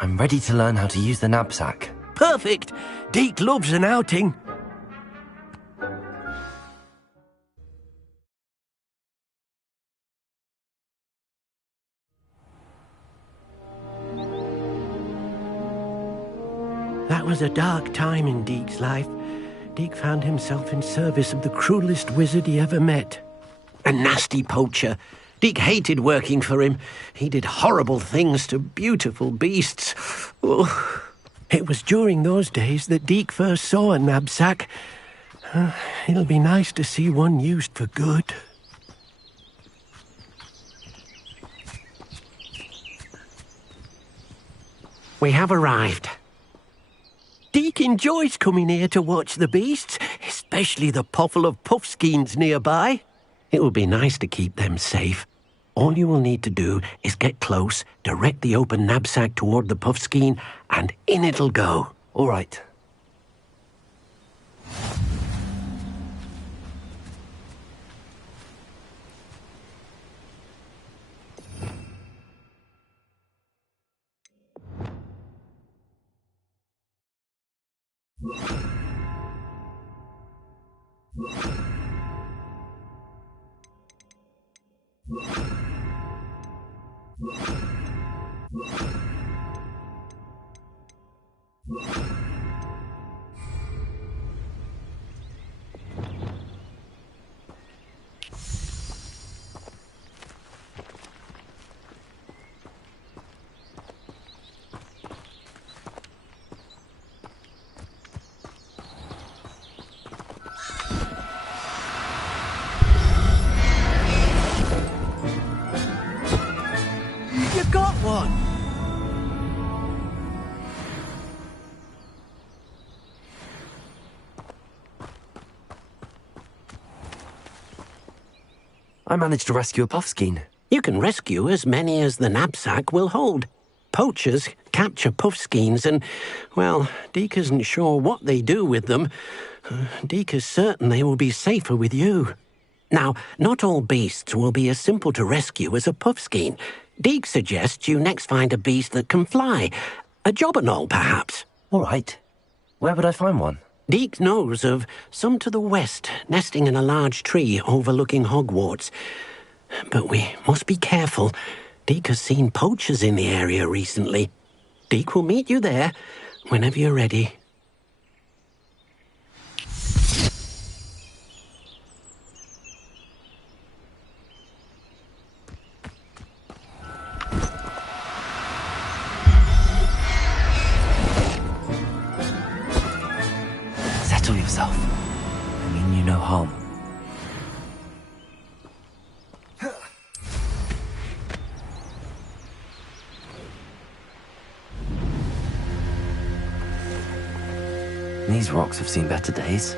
I'm ready to learn how to use the knapsack. Perfect! Deke loves an outing. That was a dark time in Deke's life. Deke found himself in service of the cruelest wizard he ever met. A nasty poacher. Deke hated working for him. He did horrible things to beautiful beasts. Oh. It was during those days that Deke first saw a knapsack. It'll be nice to see one used for good. We have arrived. Deke enjoys coming here to watch the beasts, especially the potful of puffskeins nearby. It will be nice to keep them safe. All you will need to do is get close, direct the open knapsack toward the puffskein, and in it'll go. All right. You got one! I managed to rescue a puffskein. You can rescue as many as the knapsack will hold. Poachers capture puffskeins and, well, Deke isn't sure what they do with them. Deke is certain they will be safer with you. Now, not all beasts will be as simple to rescue as a puffskein. Deke suggests you next find a beast that can fly. A jobberknoll, perhaps. All right. Where would I find one? Deke knows of some to the west, nesting in a large tree overlooking Hogwarts. But we must be careful. Deke has seen poachers in the area recently. Deke will meet you there whenever you're ready. Settle yourself. I mean you no harm. These rocks have seen better days.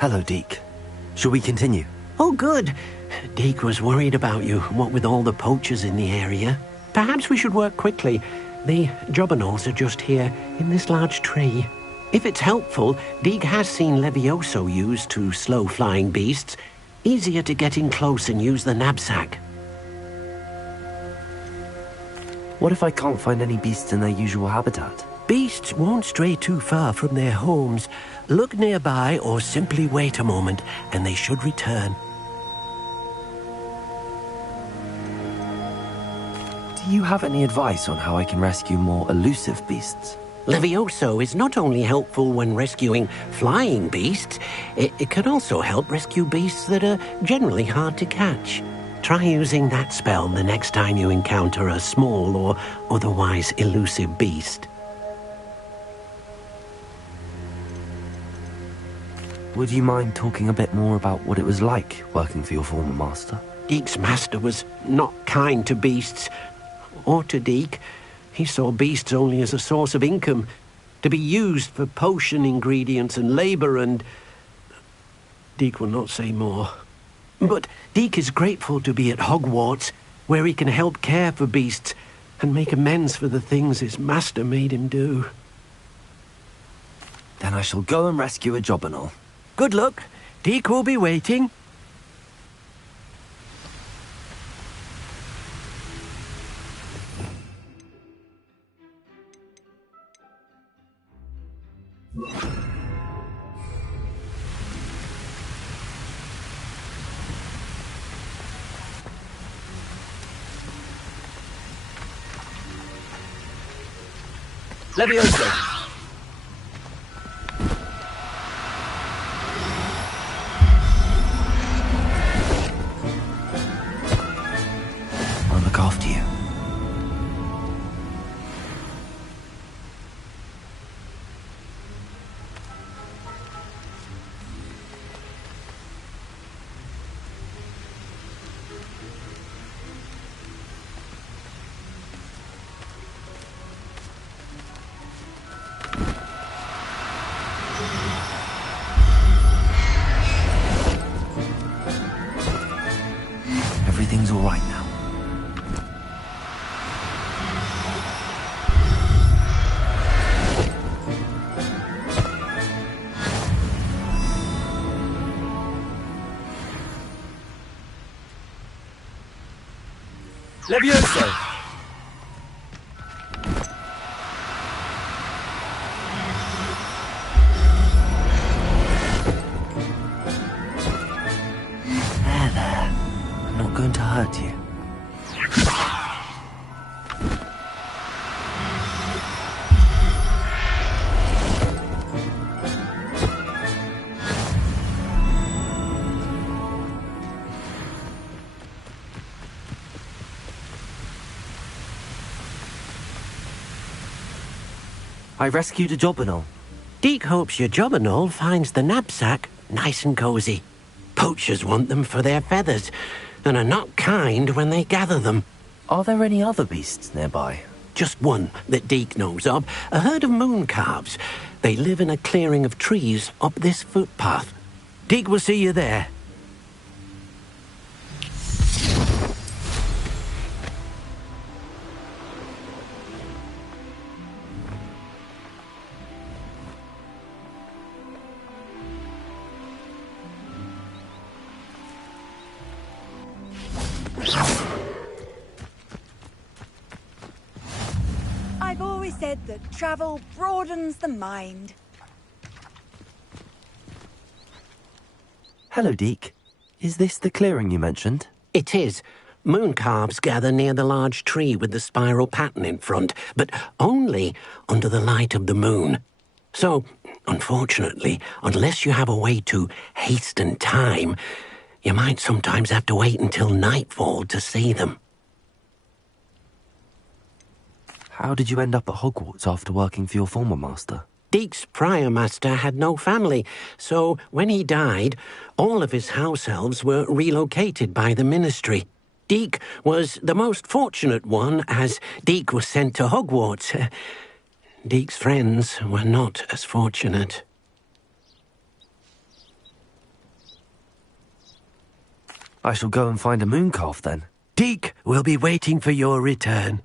Hello, Deke. Shall we continue? Oh, good. Deke was worried about you, what with all the poachers in the area. Perhaps we should work quickly. The jobberknolls are just here, in this large tree. If it's helpful, Deke has seen Levioso used to slow flying beasts. Easier to get in close and use the knapsack. What if I can't find any beasts in their usual habitat? Beasts won't stray too far from their homes. Look nearby or simply wait a moment, and they should return. Do you have any advice on how I can rescue more elusive beasts? Levioso is not only helpful when rescuing flying beasts, it can also help rescue beasts that are generally hard to catch. Try using that spell the next time you encounter a small or otherwise elusive beast. Would you mind talking a bit more about what it was like working for your former master? Deke's master was not kind to beasts, or to Deke. He saw beasts only as a source of income, to be used for potion ingredients and labor, and Deke will not say more. But Deke is grateful to be at Hogwarts, where he can help care for beasts and make amends for the things his master made him do. Then I shall go and rescue a jobberknoll. Good luck. Deke will be waiting. Levioso! I'll look after you. Everything's all right now. Levioso! There. I'm not going to hurt you. I rescued a jobberknoll. Deke hopes your jobberknoll finds the knapsack nice and cozy. Poachers want them for their feathers, and are not kind when they gather them. Are there any other beasts nearby? Just one that Deke knows of, a herd of moon calves. They live in a clearing of trees up this footpath. Deke will see you there. I've always said that travel broadens the mind. Hello, Deke. Is this the clearing you mentioned? It is. Moon calves gather near the large tree with the spiral pattern in front, but only under the light of the moon. So, unfortunately, unless you have a way to hasten time, you might sometimes have to wait until nightfall to see them. How did you end up at Hogwarts after working for your former master? Deke's prior master had no family, so when he died, all of his house elves were relocated by the ministry. Deke was the most fortunate one, as Deke was sent to Hogwarts. Deke's friends were not as fortunate. I shall go and find a moon calf then. Deke will be waiting for your return.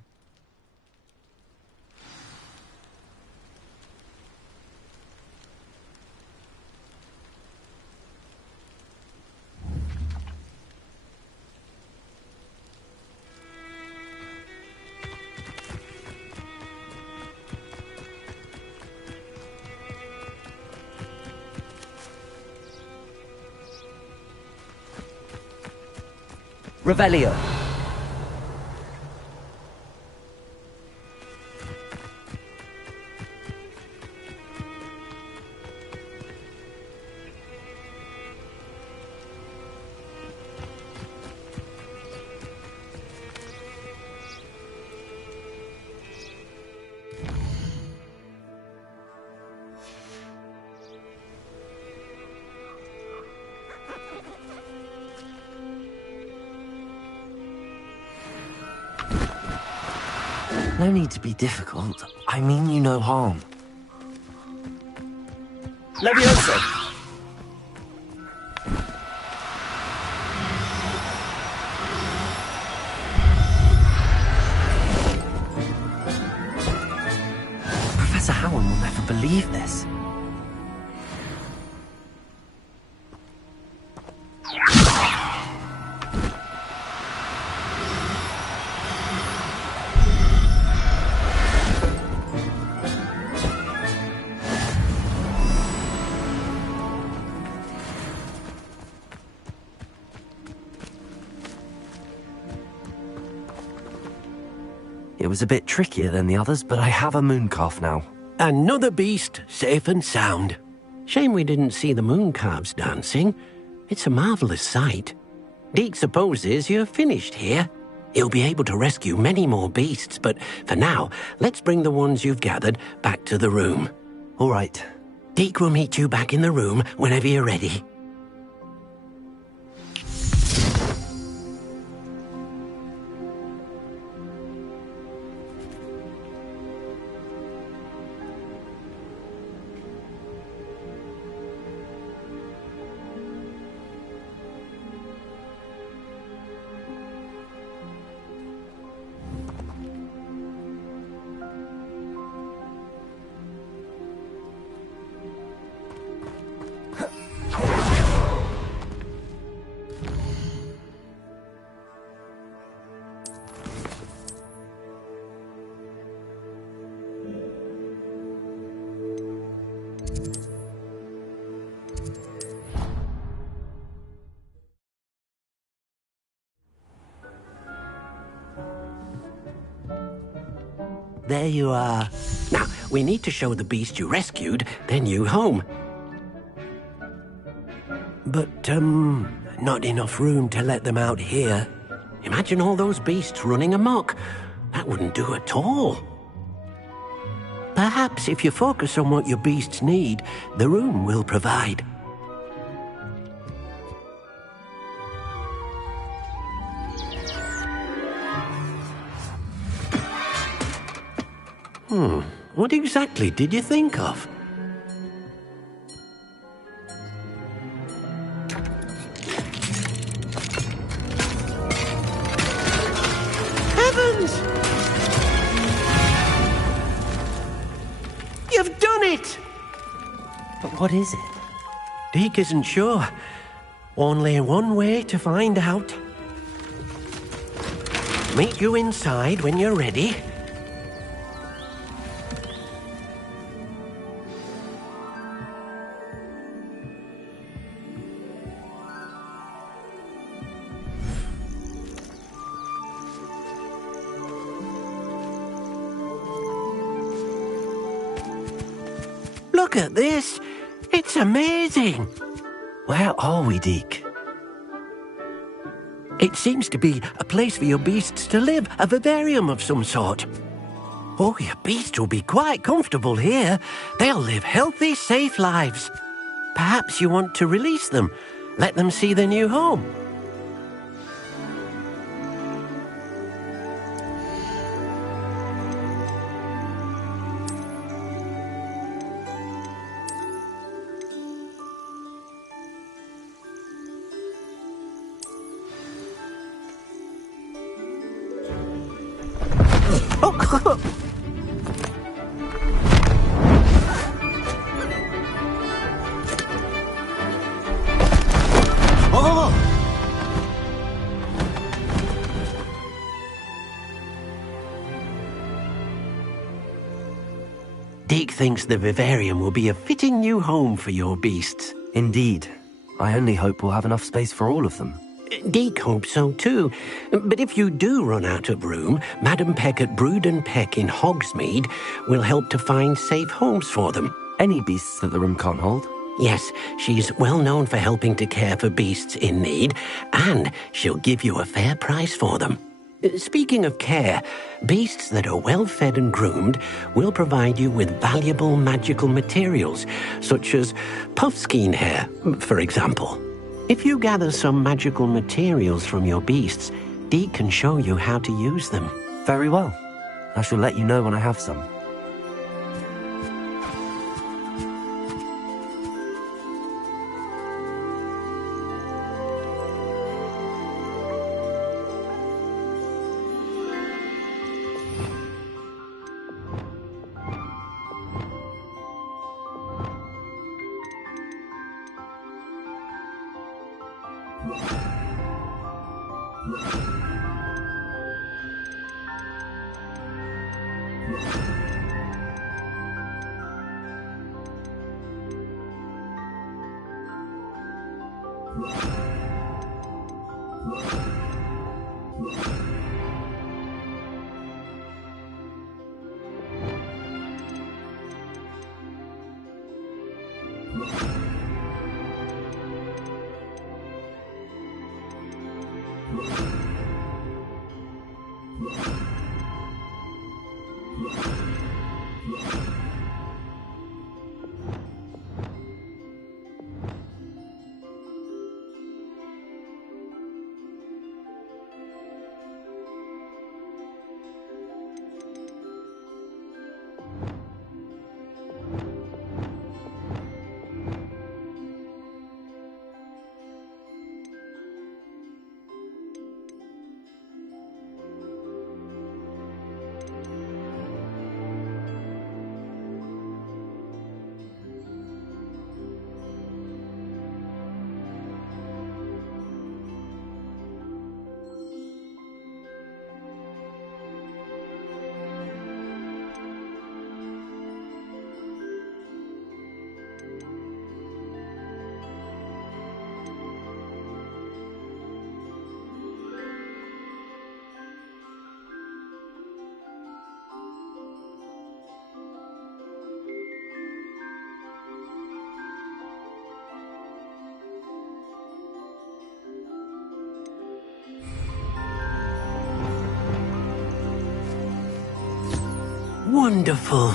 Revelio. No need to be difficult. I mean you no harm. Levioso! Professor Howard will never believe this. It was a bit trickier than the others, but I have a moon calf now. Another beast, safe and sound. Shame we didn't see the moon calves dancing. It's a marvelous sight. Deke supposes you're finished here. He'll be able to rescue many more beasts, but for now, let's bring the ones you've gathered back to the room. All right. Deke will meet you back in the room whenever you're ready. There you are. Now, we need to show the beast you rescued their new home. But, not enough room to let them out here. Imagine all those beasts running amok. That wouldn't do at all. Perhaps if you focus on what your beasts need, the room will provide. What exactly did you think of? Heavens! You've done it! But what is it? Deke isn't sure. Only one way to find out. Meet you inside when you're ready. Look at this. It's amazing. Where are we, Deke? It seems to be a place for your beasts to live, a vivarium of some sort. Oh, your beasts will be quite comfortable here. They'll live healthy, safe lives. Perhaps you want to release them, let them see their new home. Deke thinks the vivarium will be a fitting new home for your beasts. Indeed. I only hope we'll have enough space for all of them. Deke hopes so too. But if you do run out of room, Madam Peck at Brood and Peck in Hogsmeade will help to find safe homes for them. Any beasts that the room can't hold? Yes, she's well known for helping to care for beasts in need, and she'll give you a fair price for them. Speaking of care, beasts that are well fed and groomed will provide you with valuable magical materials, such as puffskein hair, for example. If you gather some magical materials from your beasts, Deke can show you how to use them. Very well. I shall let you know when I have some. Wonderful.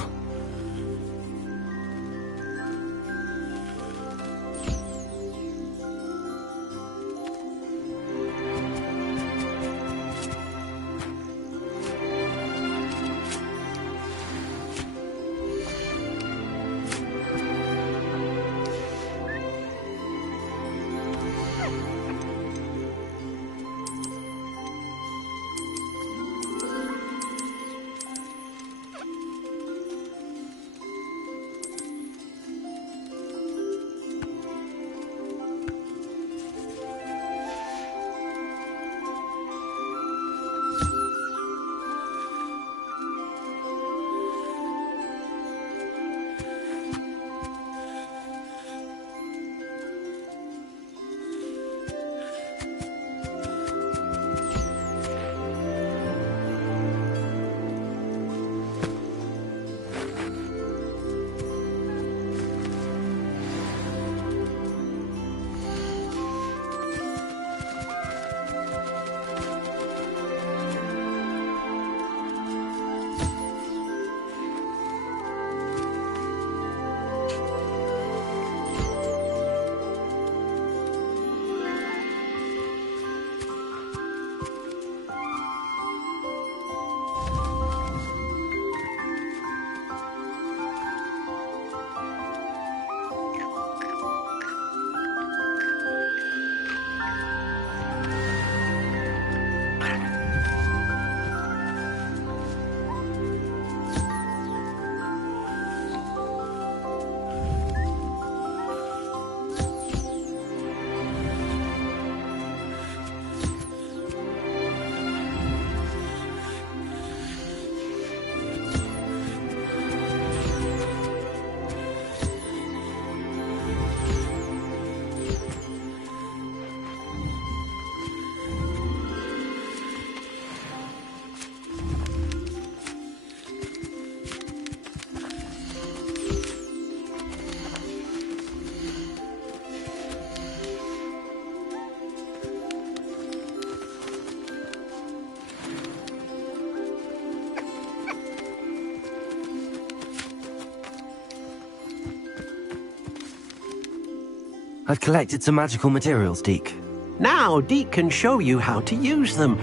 I've collected some magical materials, Deke. Now, Deke can show you how to use them.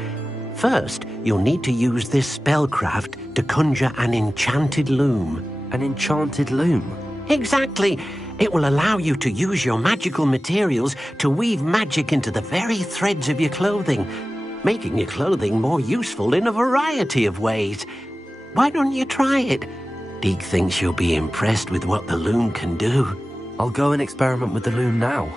First, you'll need to use this spellcraft to conjure an enchanted loom. An enchanted loom? Exactly. It will allow you to use your magical materials to weave magic into the very threads of your clothing, making your clothing more useful in a variety of ways. Why don't you try it? Deke thinks you'll be impressed with what the loom can do. I'll go and experiment with the loom now.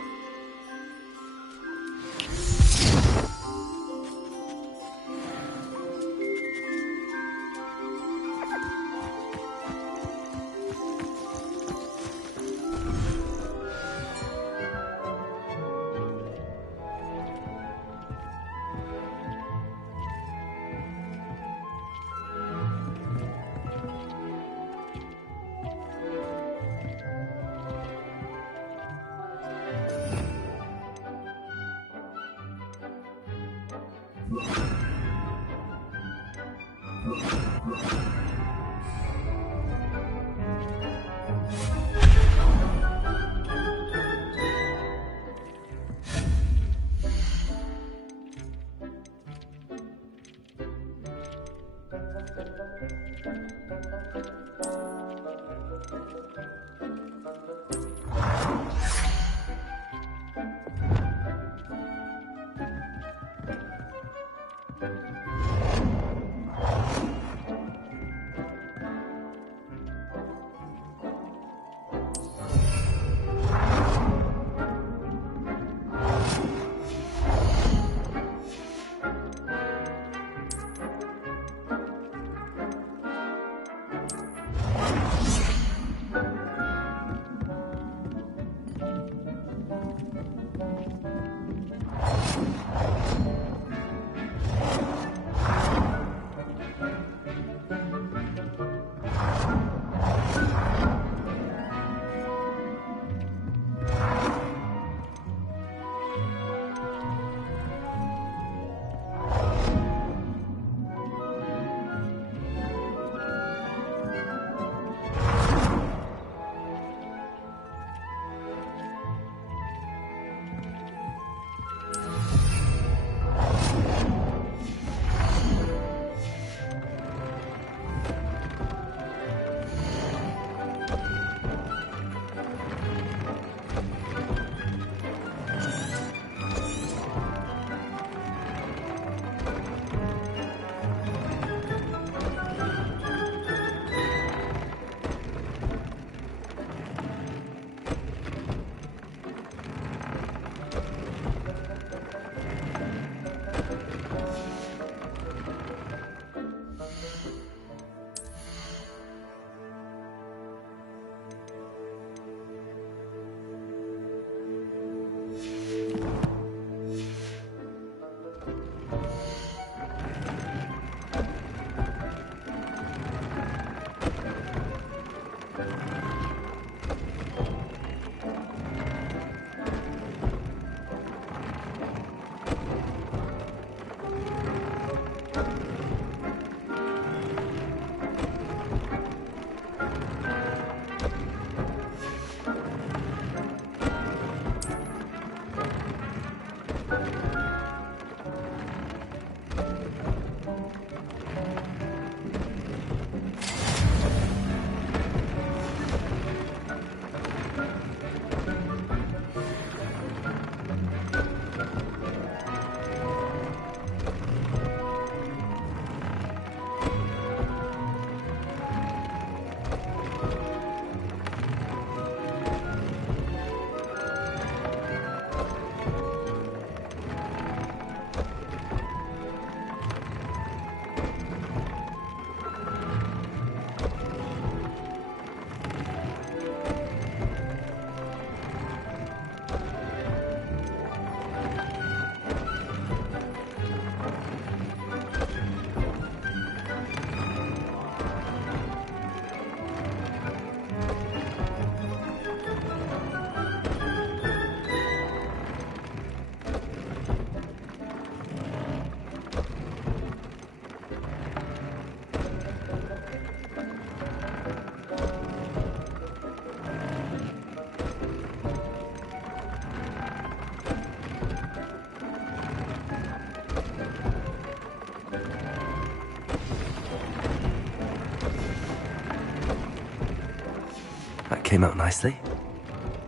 That came out nicely.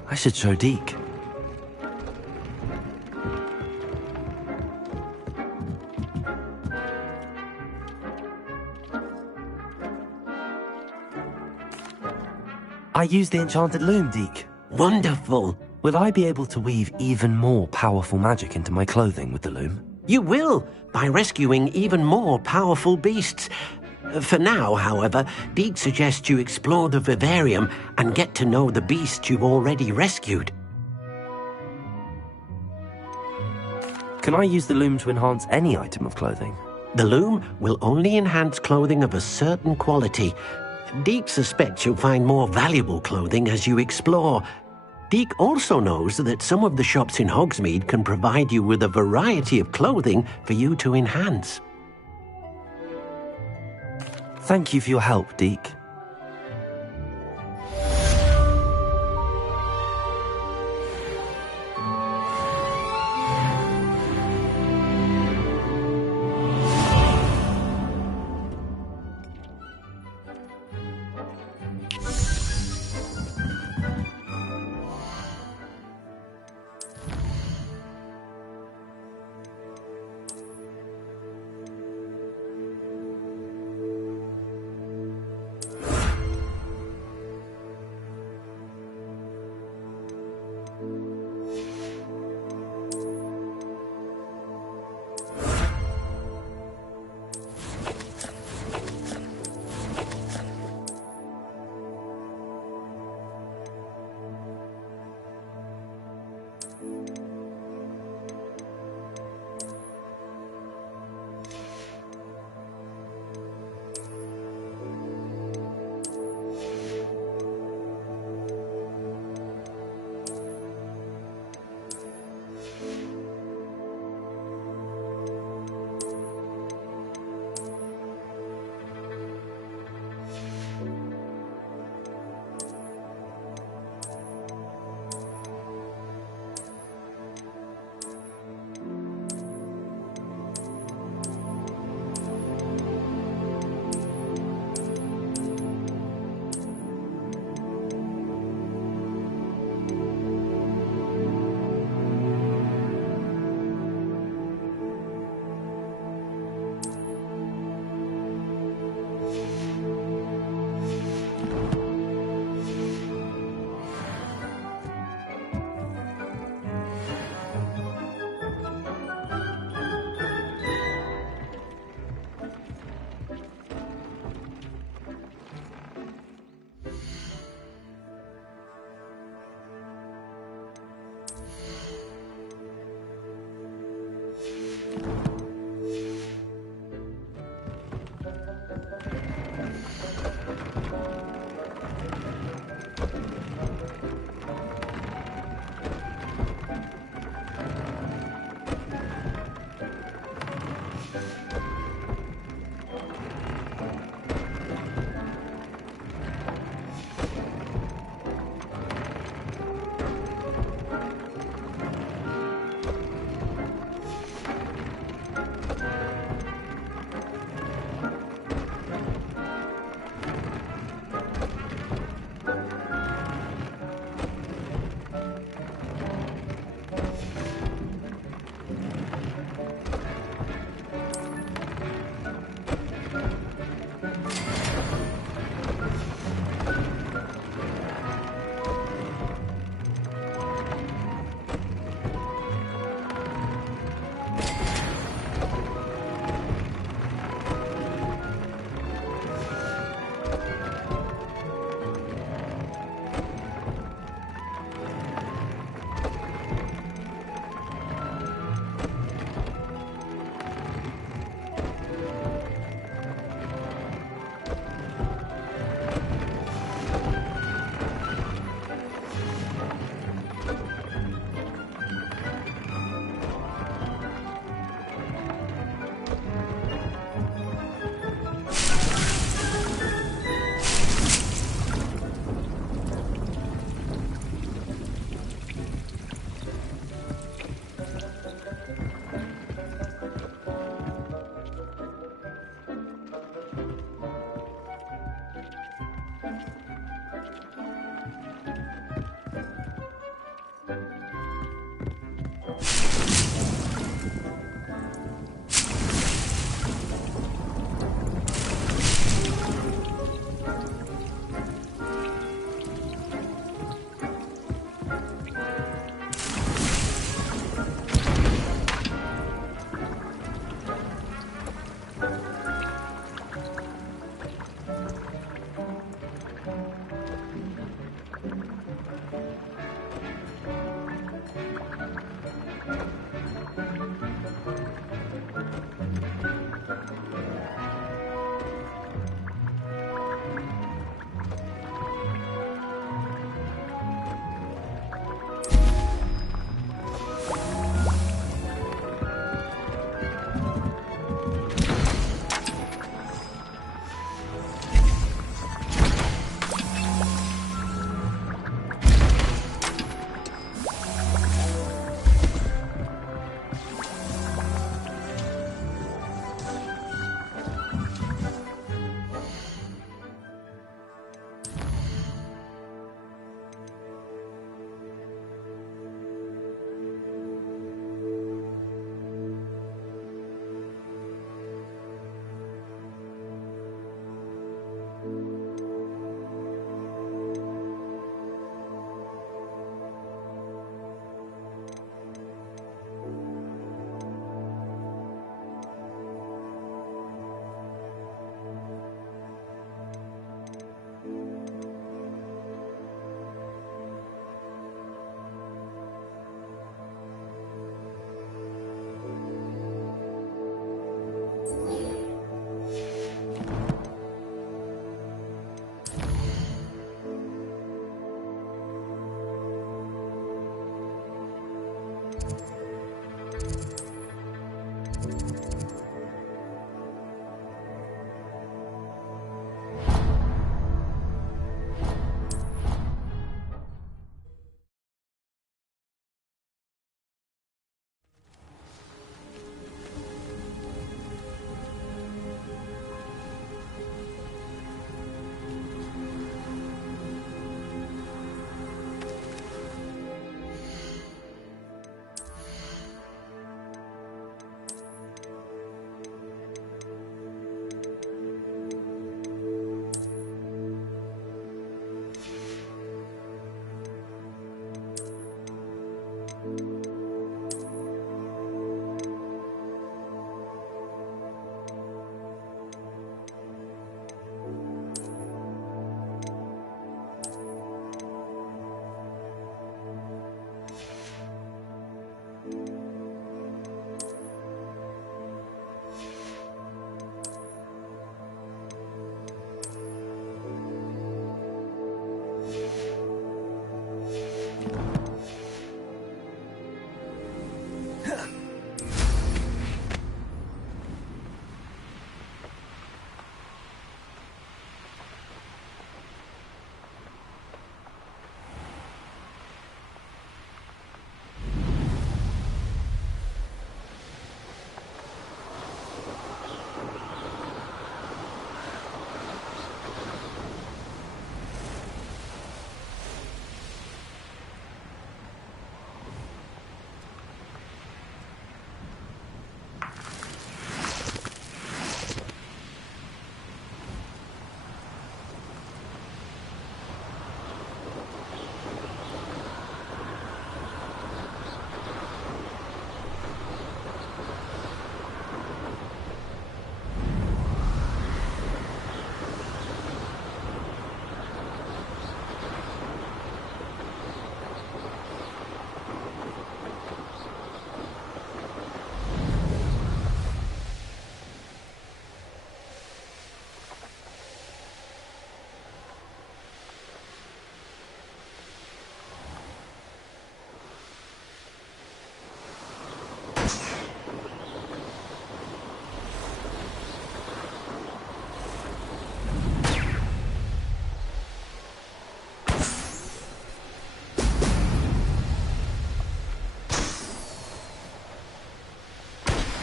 I should show Deke. I used the enchanted loom, Deke. Wonderful. Will I be able to weave even more powerful magic into my clothing with the loom? You will, by rescuing even more powerful beasts. For now, however, Deke suggests you explore the vivarium and get to know the beasts you've already rescued. Can I use the loom to enhance any item of clothing? The loom will only enhance clothing of a certain quality. Deke suspects you'll find more valuable clothing as you explore. Deke also knows that some of the shops in Hogsmeade can provide you with a variety of clothing for you to enhance. Thank you for your help, Deke.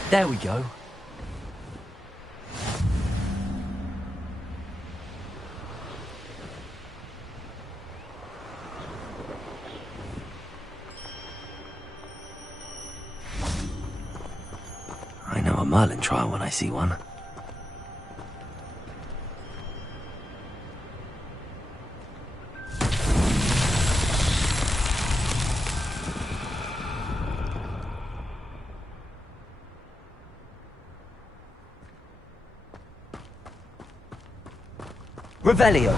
There we go. I know a Merlin trial when I see one. Revelio.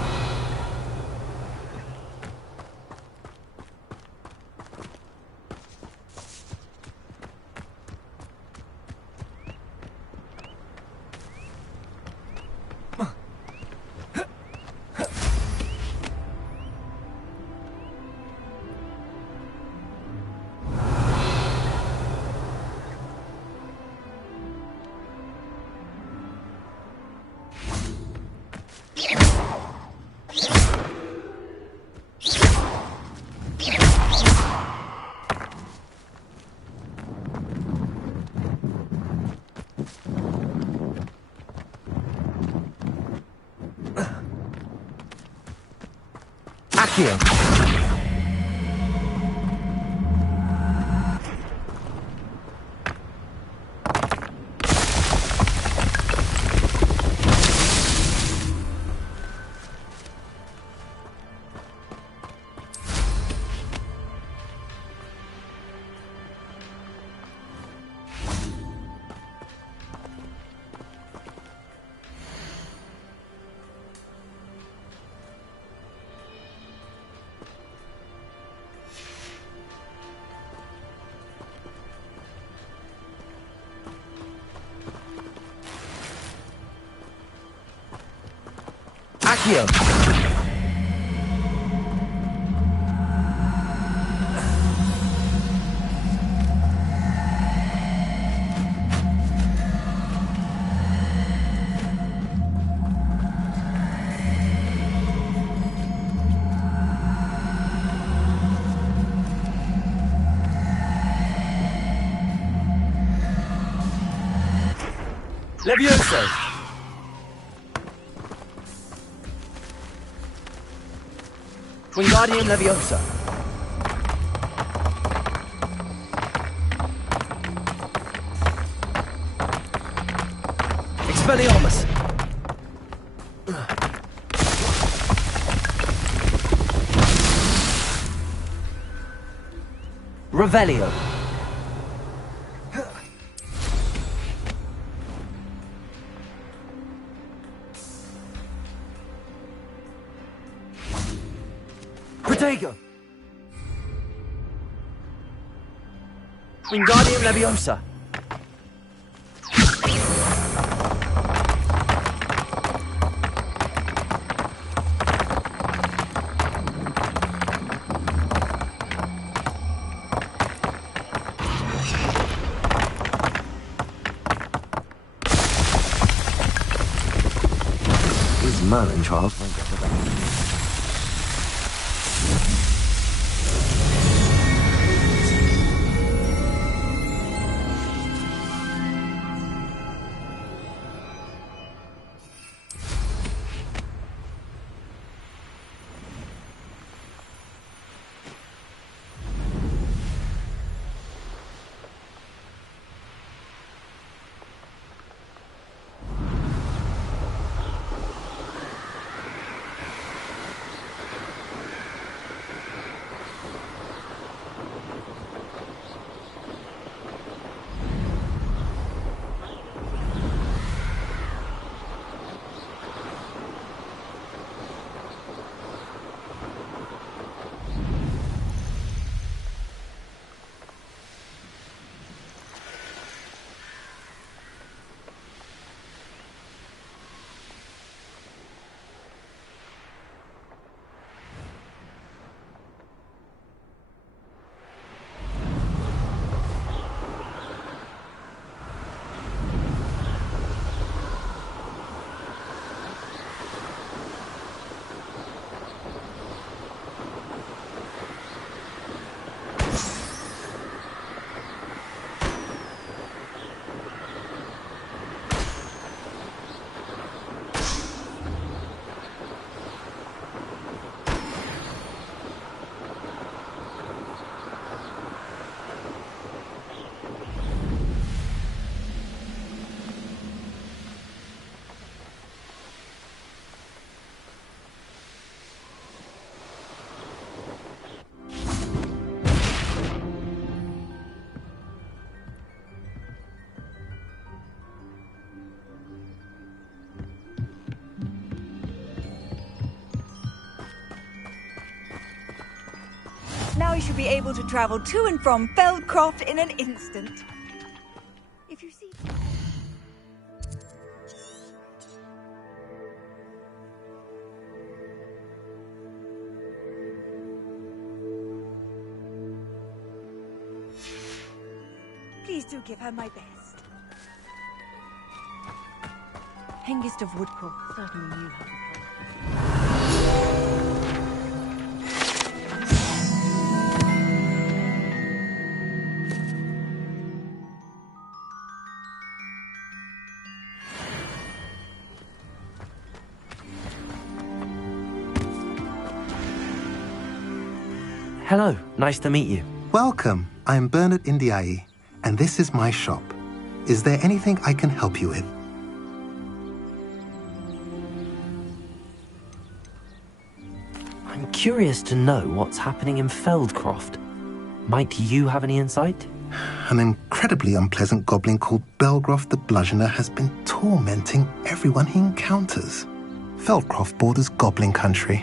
Accio. Accio. Levioso. Wingardium Leviosa. Expelliarmus. Revelio. Protego. Wingardium Leviosa. These Merlin trials won't get to that. Now you should be able to travel to and from Feldcroft in an instant. If you see... Please do give her my best. Hengist of Woodcroft certainly knew how to promise. Hello, nice to meet you. Welcome. I am Bernard Indiaye, and this is my shop. Is there anything I can help you with? I'm curious to know what's happening in Feldcroft. Might you have any insight? An incredibly unpleasant goblin called Belgroth the Bludgeoner has been tormenting everyone he encounters. Feldcroft borders goblin country,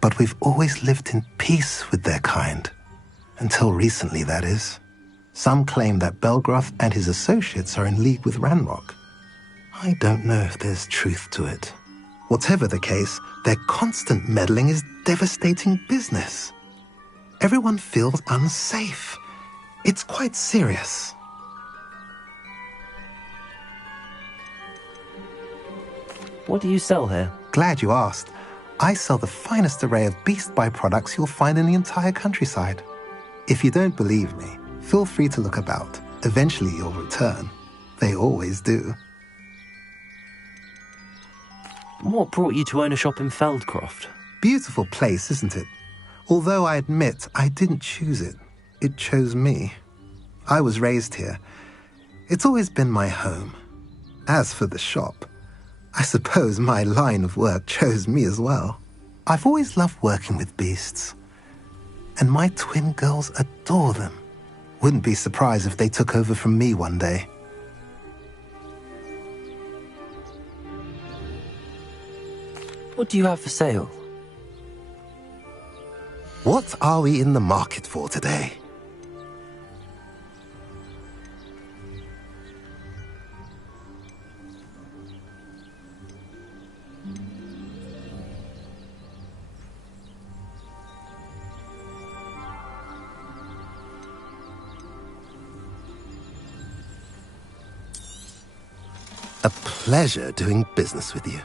but we've always lived in peace with their kind. Until recently, that is. Some claim that Belgroth and his associates are in league with Ranrock. I don't know if there's truth to it. Whatever the case, their constant meddling is devastating business. Everyone feels unsafe. It's quite serious. What do you sell here? Glad you asked. I sell the finest array of beast byproducts you'll find in the entire countryside. If you don't believe me, feel free to look about. Eventually you'll return. They always do. What brought you to own a shop in Feldcroft? Beautiful place, isn't it? Although I admit I didn't choose it. It chose me. I was raised here. It's always been my home. As for the shop, I suppose my line of work chose me as well. I've always loved working with beasts. And my twin girls adore them. Wouldn't be surprised if they took over from me one day. What do you have for sale? What are we in the market for today? A pleasure doing business with you.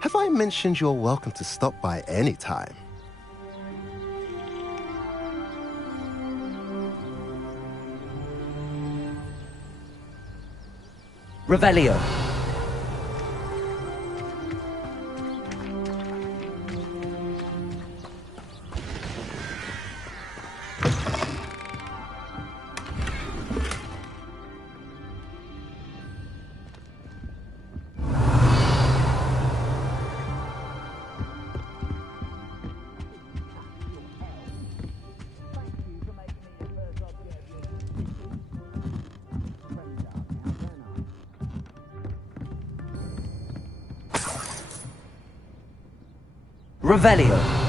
Have I mentioned you're welcome to stop by any time? Revelio. Revelio.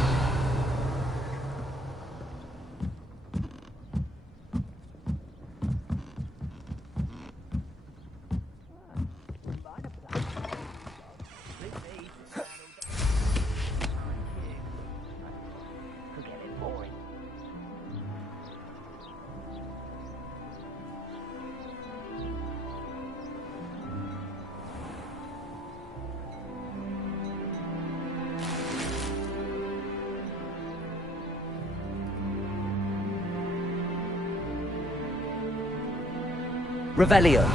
Revelio.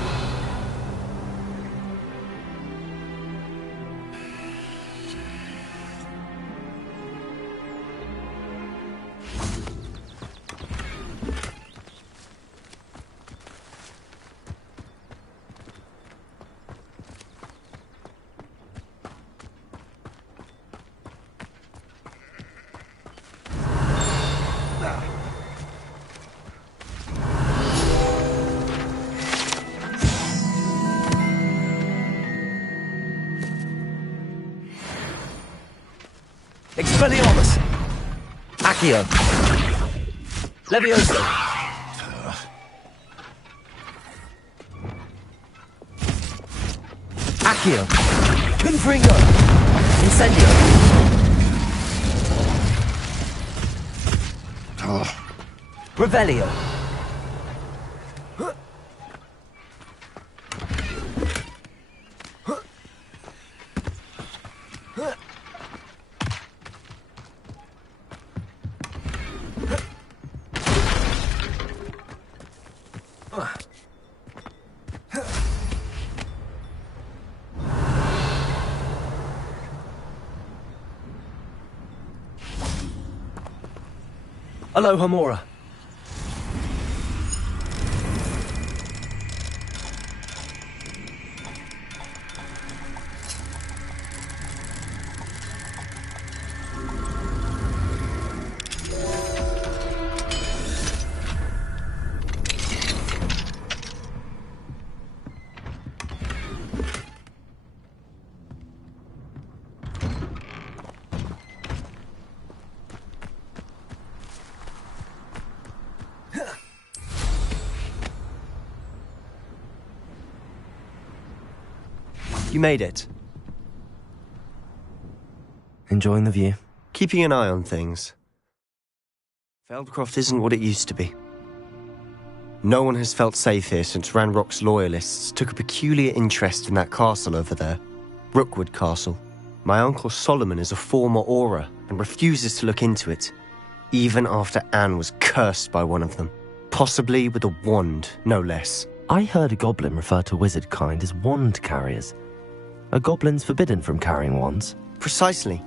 Expelliarmus! Accio! Levioso! Accio! Confringo! Incendio! Revelio! Aloha Mora. You made it. Enjoying the view? Keeping an eye on things. Feldcroft isn't what it used to be. No one has felt safe here since Ranrock's loyalists took a peculiar interest in that castle over there. Rookwood Castle. My uncle Solomon is a former Auror and refuses to look into it, even after Anne was cursed by one of them. Possibly with a wand, no less. I heard a goblin refer to wizard kind as wand carriers. Are goblins forbidden from carrying wands? Precisely.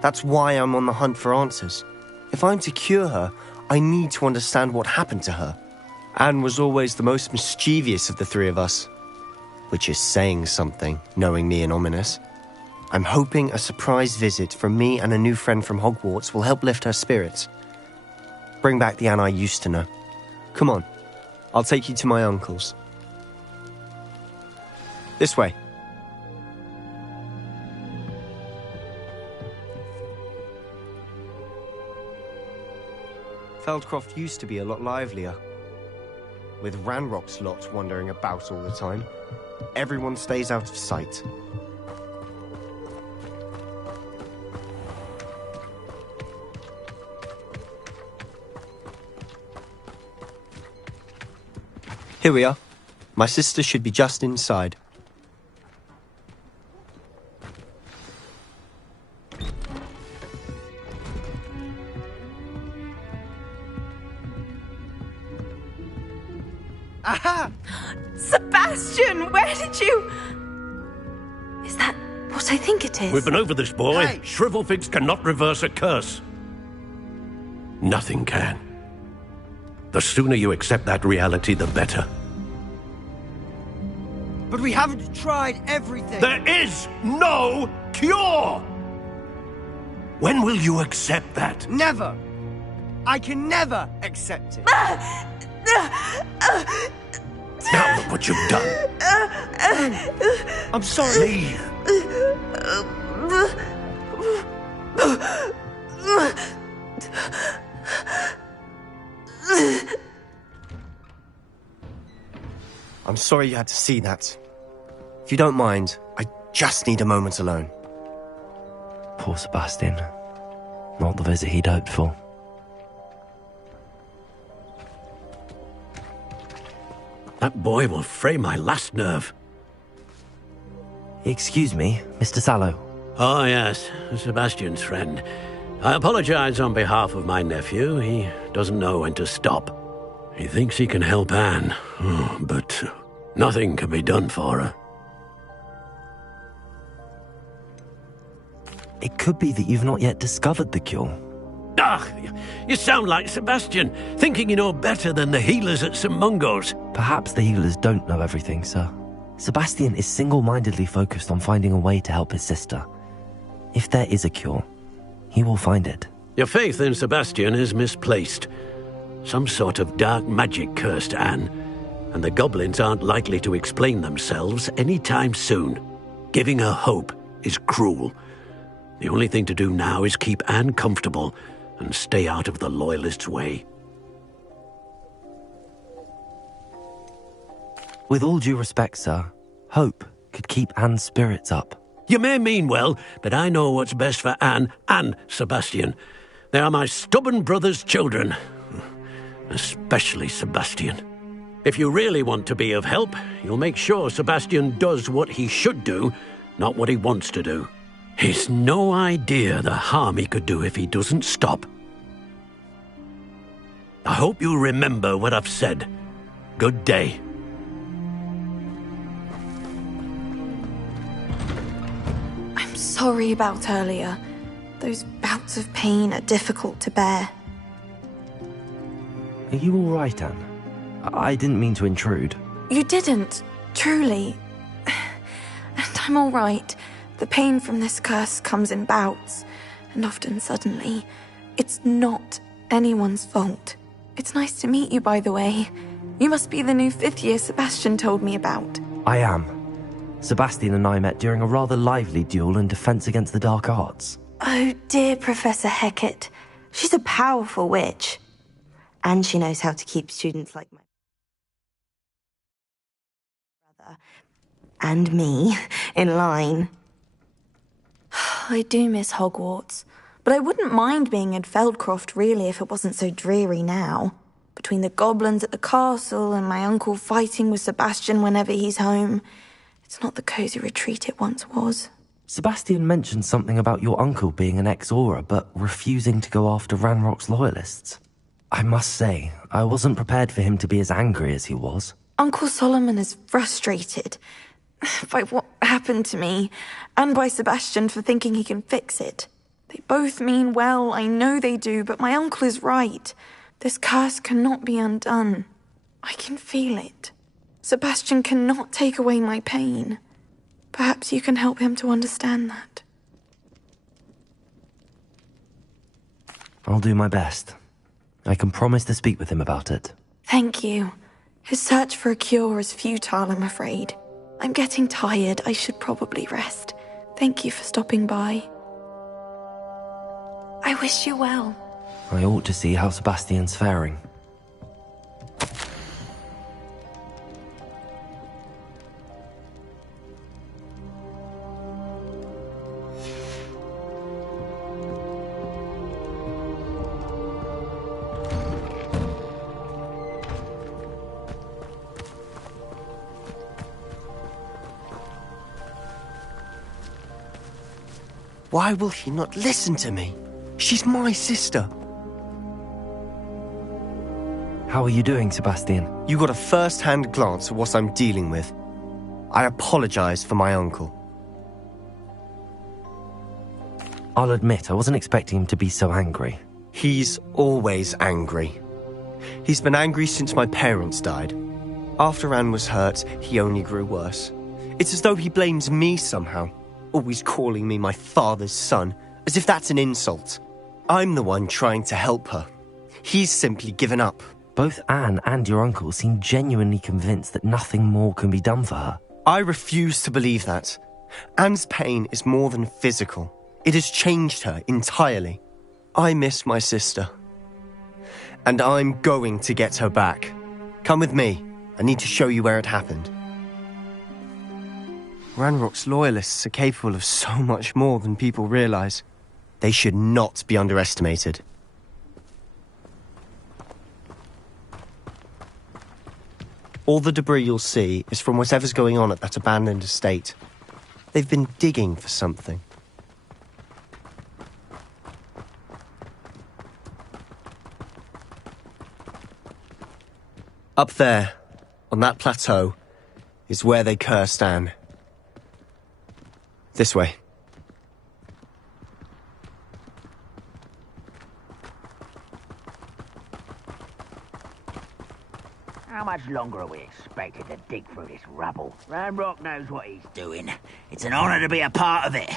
That's why I'm on the hunt for answers. If I'm to cure her, I need to understand what happened to her. Anne was always the most mischievous of the three of us. Which is saying something, knowing me and Ominous. I'm hoping a surprise visit from me and a new friend from Hogwarts will help lift her spirits. Bring back the Anne I used to know. Come on, I'll take you to my uncle's. This way. Feldcroft used to be a lot livelier. With Ranrock's lot wandering about all the time, everyone stays out of sight. Here we are. My sister should be just inside. Aha! Sebastian, where did you... Is that what I think it is? We've been over this, boy. Hey! Shrivelfigs cannot reverse a curse. Nothing can. The sooner you accept that reality, the better. But we haven't tried everything. There is no cure! When will you accept that? Never! I can never accept it. Now look what you've done. I'm sorry. Leave. I'm sorry you had to see that. If you don't mind, I just need a moment alone. Poor Sebastian. Not the visit he'd hoped for. That boy will fray my last nerve. Excuse me, Mr. Sallow. Oh, yes, Sebastian's friend. I apologize on behalf of my nephew. He doesn't know when to stop. He thinks he can help Anne, but nothing can be done for her. It could be that you've not yet discovered the cure. Ah, you sound like Sebastian, thinking you know better than the healers at St. Mungo's. Perhaps the healers don't know everything, sir. Sebastian is single-mindedly focused on finding a way to help his sister. If there is a cure, he will find it. Your faith in Sebastian is misplaced. Some sort of dark magic cursed Anne, and the goblins aren't likely to explain themselves anytime soon. Giving her hope is cruel. The only thing to do now is keep Anne comfortable and stay out of the Loyalists' way. With all due respect, sir, hope could keep Anne's spirits up. You may mean well, but I know what's best for Anne and Sebastian. They are my stubborn brother's children. Especially Sebastian. If you really want to be of help, you'll make sure Sebastian does what he should do, not what he wants to do. He's no idea the harm he could do if he doesn't stop. I hope you remember what I've said. Good day. I'm sorry about earlier. Those bouts of pain are difficult to bear. Are you all right, Anne? I didn't mean to intrude. You didn't, truly. And I'm all right. The pain from this curse comes in bouts, and often suddenly. It's not anyone's fault. It's nice to meet you, by the way. You must be the new 5th year Sebastian told me about. I am. Sebastian and I met during a rather lively duel in defense against the dark arts. Oh, dear Professor Hecat. She's a powerful witch. And she knows how to keep students like my brother and me in line. I do miss Hogwarts, but I wouldn't mind being in Feldcroft really if it wasn't so dreary now. Between the goblins at the castle and my uncle fighting with Sebastian whenever he's home, it's not the cozy retreat it once was. Sebastian mentioned something about your uncle being an ex-Aura, but refusing to go after Ranrock's loyalists. I must say, I wasn't prepared for him to be as angry as he was. Uncle Solomon is frustrated by what happened to me, and by Sebastian for thinking he can fix it. They both mean well, I know they do, but my uncle is right. This curse cannot be undone. I can feel it. Sebastian cannot take away my pain. Perhaps you can help him to understand that. I'll do my best. I can promise to speak with him about it. Thank you. His search for a cure is futile, I'm afraid. I'm getting tired. I should probably rest. Thank you for stopping by. I wish you well. I ought to see how Sebastian's faring. Why will he not listen to me? She's my sister. How are you doing, Sebastian? You got a first-hand glance at what I'm dealing with. I apologize for my uncle. I'll admit, I wasn't expecting him to be so angry. He's always angry. He's been angry since my parents died. After Anne was hurt, he only grew worse. It's as though he blames me somehow, always calling me my father's son, as if that's an insult. I'm the one trying to help her. He's simply given up. Both Anne and your uncle seem genuinely convinced that nothing more can be done for her. I refuse to believe that. Anne's pain is more than physical. It has changed her entirely. I miss my sister. And I'm going to get her back. Come with me. I need to show you where it happened. Ranrock's loyalists are capable of so much more than people realize. They should not be underestimated. All the debris you'll see is from whatever's going on at that abandoned estate. They've been digging for something. Up there, on that plateau, is where they cursed Anne. This way. How much longer are we expected to dig through this rubble? Ranrock knows what he's doing. It's an honor to be a part of it.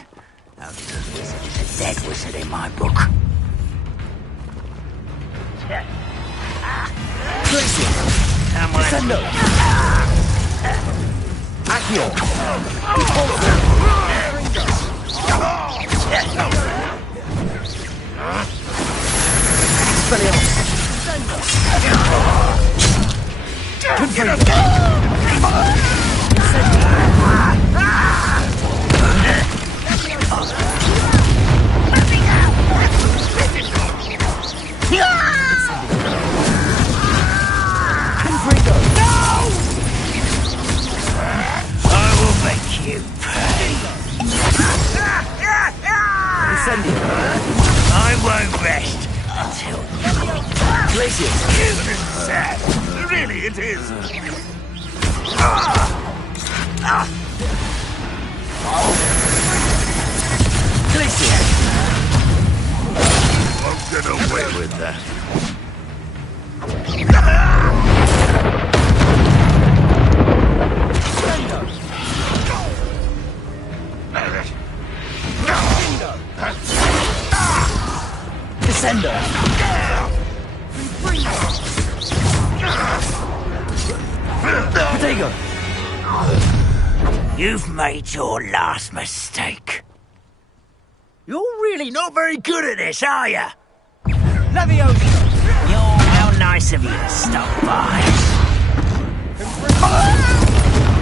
Only the wizard is a dead wizard in my book. Defendo! Accio! You Incendio. I won't rest until Glacius. sad. Really, it is. Glacius. Won't get away with that. Descendo. Protego. You've made your last mistake. You're really not very good at this, are you? Leviosa. How nice of you to stop by.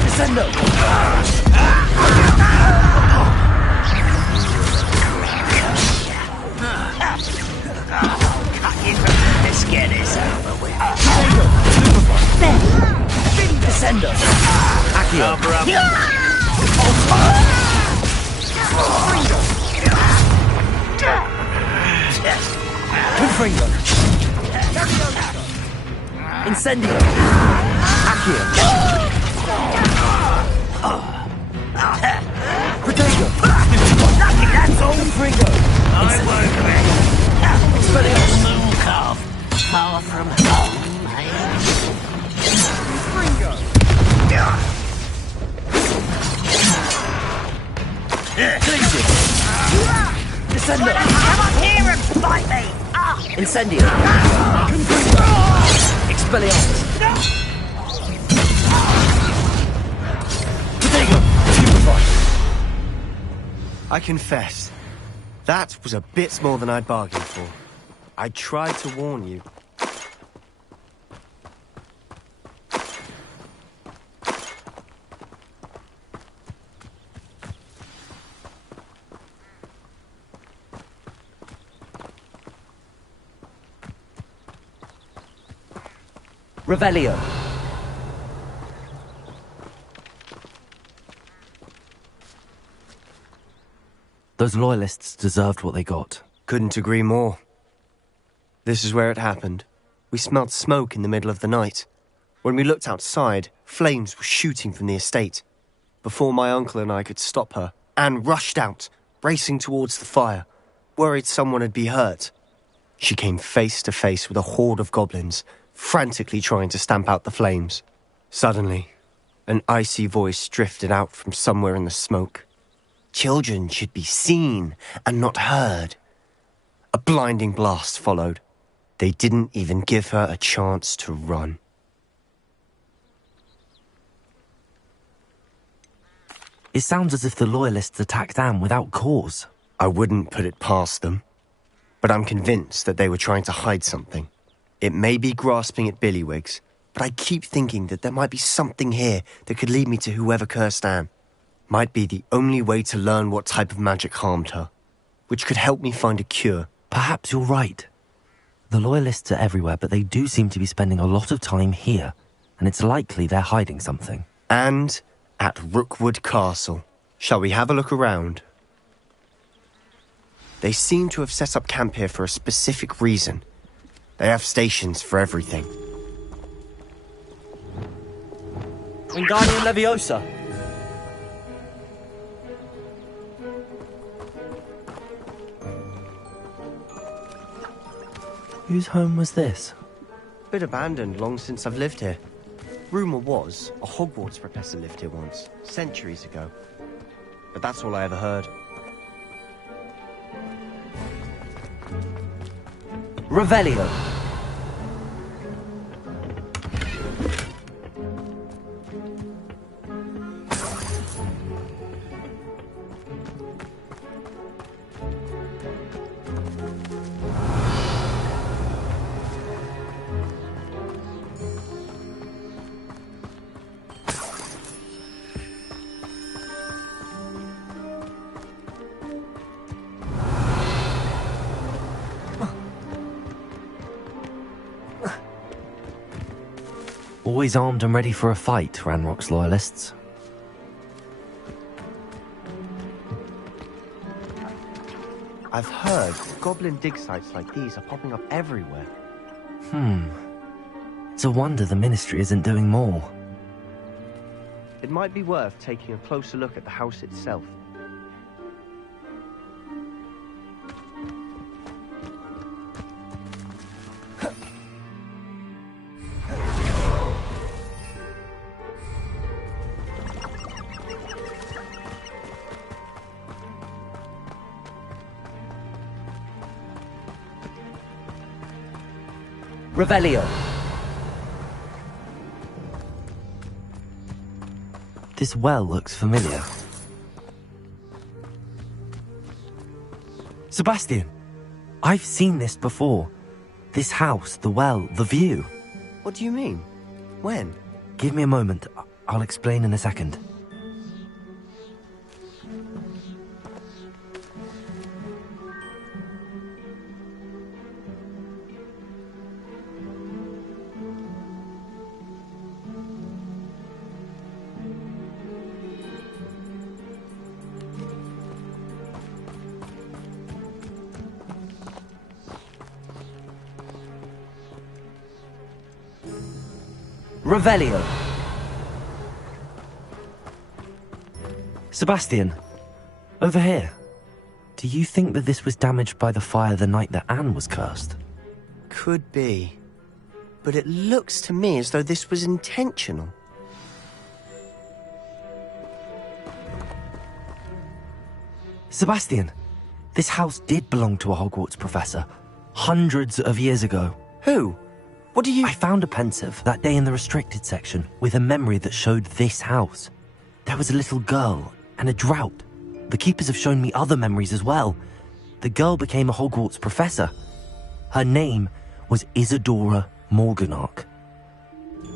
Descendo. Let's get this over with. Descendo. Accio. Cover up. Confringo. Incendio. Accio. Protego. Lucky, that's all. Confringo. I won't rest. Expelliarmus. Moon calf. Far from home, eh? Glacius. Descendo. Come on here and fight me! Incendio. Expelliarmus. Protego. Stupefy. I confess, that was a bit more than I'd bargained for. I tried to warn you. Revelio. Those loyalists deserved what they got. Couldn't agree more. This is where it happened. We smelled smoke in the middle of the night. When we looked outside, flames were shooting from the estate. Before my uncle and I could stop her, Anne rushed out, racing towards the fire, worried someone had been hurt. She came face to face with a horde of goblins, frantically trying to stamp out the flames. Suddenly, an icy voice drifted out from somewhere in the smoke. Children should be seen and not heard. A blinding blast followed. They didn't even give her a chance to run. It sounds as if the loyalists attacked Anne without cause. I wouldn't put it past them, but I'm convinced that they were trying to hide something. It may be grasping at Billywigs, but I keep thinking that there might be something here that could lead me to whoever cursed Anne. Might be the only way to learn what type of magic harmed her, which could help me find a cure. Perhaps you're right. The loyalists are everywhere, but they do seem to be spending a lot of time here, and it's likely they're hiding something. And at Rookwood Castle. Shall we have a look around? They seem to have set up camp here for a specific reason. They have stations for everything. Wingardium Leviosa. Whose home was this? Bit abandoned long since I've lived here. Rumour was a Hogwarts professor lived here once, centuries ago. But that's all I ever heard. Revelio. Always armed and ready for a fight, Ranrock's loyalists. I've heard goblin dig sites like these are popping up everywhere. It's a wonder the Ministry isn't doing more. It might be worth taking a closer look at the house itself. Revelio. This well looks familiar. Sebastian! I've seen this before. This house, the well, the view. What do you mean? When? Give me a moment. I'll explain in a second. Revelio. Sebastian, over here. Do you think that this was damaged by the fire the night that Anne was cursed? Could be. But it looks to me as though this was intentional. Sebastian, this house did belong to a Hogwarts professor. Hundreds of years ago. Who? What do you... I found a pensive that day in the restricted section with a memory that showed this house. There was a little girl and a drought. The keepers have shown me other memories as well. The girl became a Hogwarts professor. Her name was Isadora Morganach.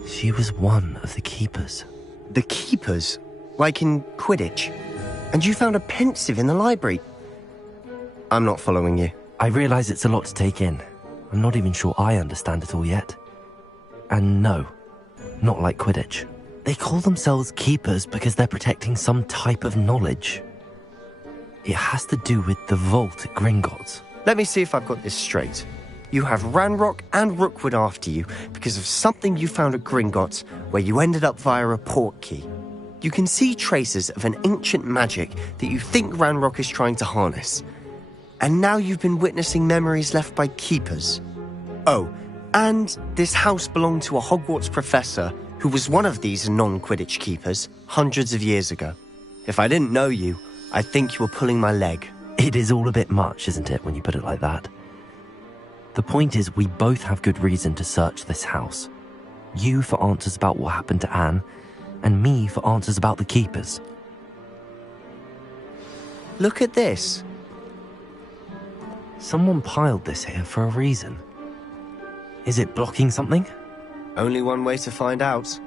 She was one of the keepers. The keepers? Like in Quidditch? And you found a pensive in the library? I'm not following you. I realize it's a lot to take in. I'm not even sure I understand it all yet. And no, not like Quidditch. They call themselves keepers because they're protecting some type of knowledge. It has to do with the vault at Gringotts. Let me see if I've got this straight. You have Ranrock and Rookwood after you because of something you found at Gringotts where you ended up via a port key. You can see traces of an ancient magic that you think Ranrock is trying to harness. And now you've been witnessing memories left by keepers. Oh, and this house belonged to a Hogwarts professor who was one of these non-Quidditch keepers hundreds of years ago. If I didn't know you, I'd think you were pulling my leg. It is all a bit much, isn't it, when you put it like that? The point is, we both have good reason to search this house. You for answers about what happened to Anne, and me for answers about the keepers. Look at this. Someone piled this here for a reason. Is it blocking something? Only one way to find out.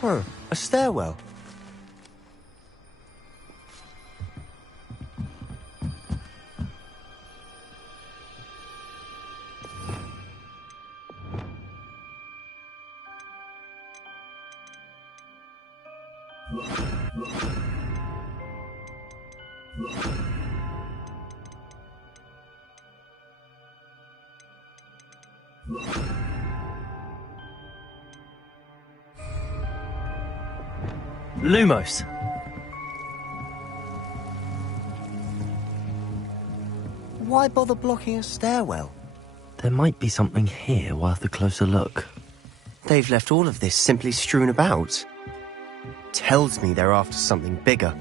Huh, a stairwell. Lumos. Why bother blocking a stairwell? There might be something here worth a closer look. They've left all of this simply strewn about. Tells me they're after something bigger.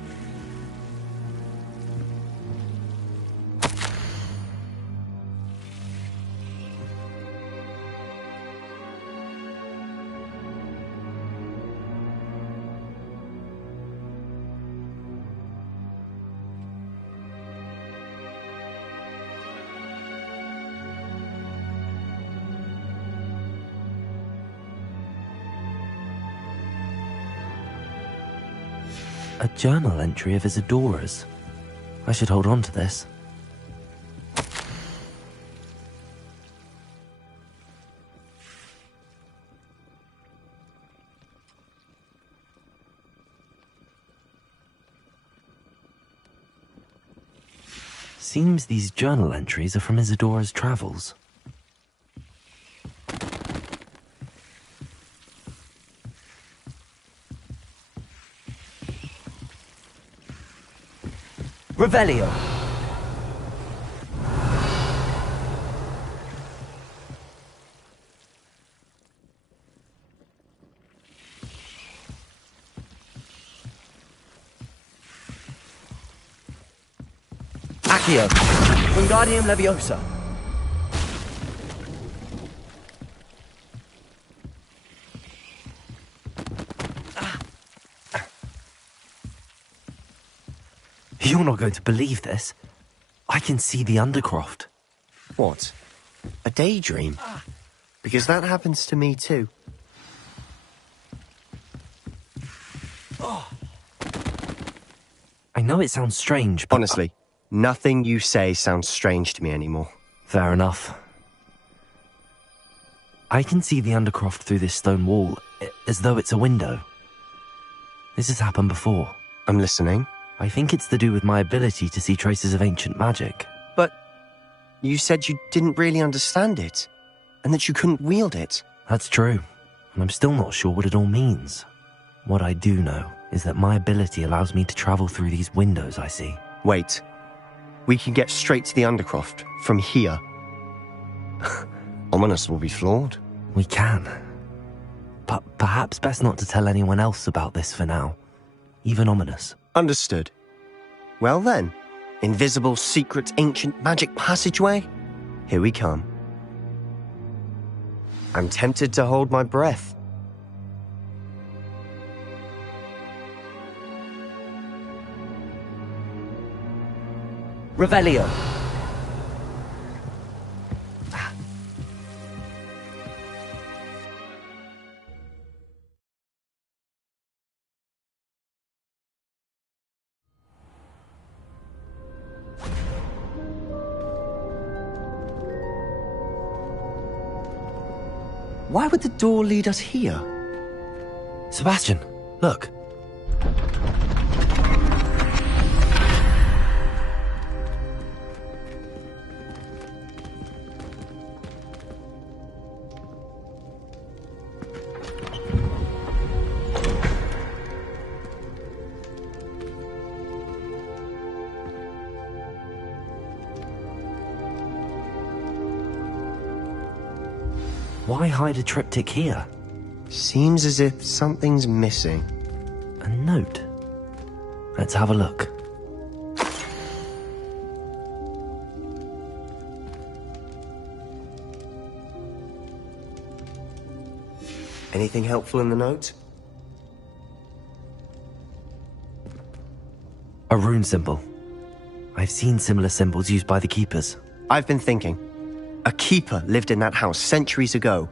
A journal entry of Isadora's. I should hold on to this. Seems these journal entries are from Isadora's travels. Revelio. Accio. Wingardium Leviosa. You're not going to believe this. I can see the Undercroft. What? A daydream? Because that happens to me too. I know it sounds strange, but... Honestly, nothing you say sounds strange to me anymore. Fair enough. I can see the Undercroft through this stone wall, as though it's a window. This has happened before. I'm listening. I think it's to do with my ability to see traces of ancient magic. But you said you didn't really understand it, and that you couldn't wield it. That's true, and I'm still not sure what it all means. What I do know is that my ability allows me to travel through these windows I see. Wait. We can get straight to the Undercroft from here. Ominous will be floored. We can. But perhaps best not to tell anyone else about this for now. Even Ominous. Understood. Well then, invisible, secret, ancient magic passageway? Here we come. I'm tempted to hold my breath. Revelio. Why would the door lead us here? Sebastian, look. Why hide a triptych here? Seems as if something's missing. A note. Let's have a look. Anything helpful in the note? A rune symbol. I've seen similar symbols used by the keepers. I've been thinking. A keeper lived in that house centuries ago,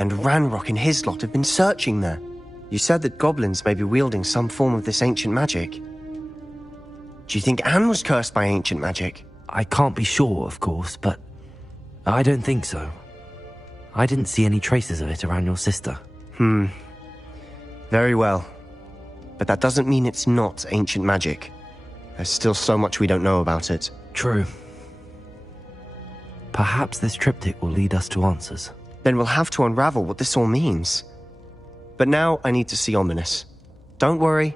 and Ranrock and his lot have been searching there. You said that goblins may be wielding some form of this ancient magic. Do you think Anne was cursed by ancient magic? I can't be sure, of course, but I don't think so. I didn't see any traces of it around your sister. Very well. But that doesn't mean it's not ancient magic. There's still so much we don't know about it. True. Perhaps this triptych will lead us to answers. Then we'll have to unravel what this all means. But now I need to see Ominous. Don't worry,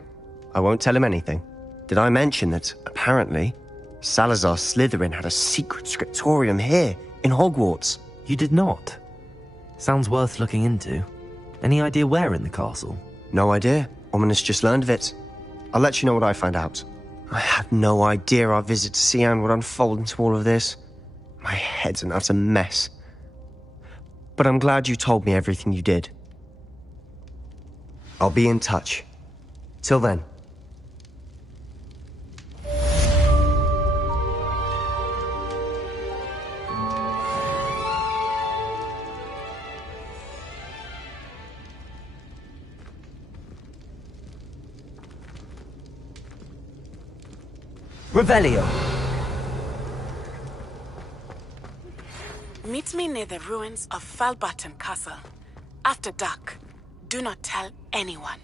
I won't tell him anything. Did I mention that, apparently, Salazar Slytherin had a secret scriptorium here, in Hogwarts? You did not. Sounds worth looking into. Any idea where in the castle? No idea. Ominous just learned of it. I'll let you know what I find out. I had no idea our visit to Cian would unfold into all of this. My head's an utter mess. But I'm glad you told me everything you did. I'll be in touch. Till then. Revelio. Meet me near the ruins of Falbaton Castle. After dark. Do not tell anyone.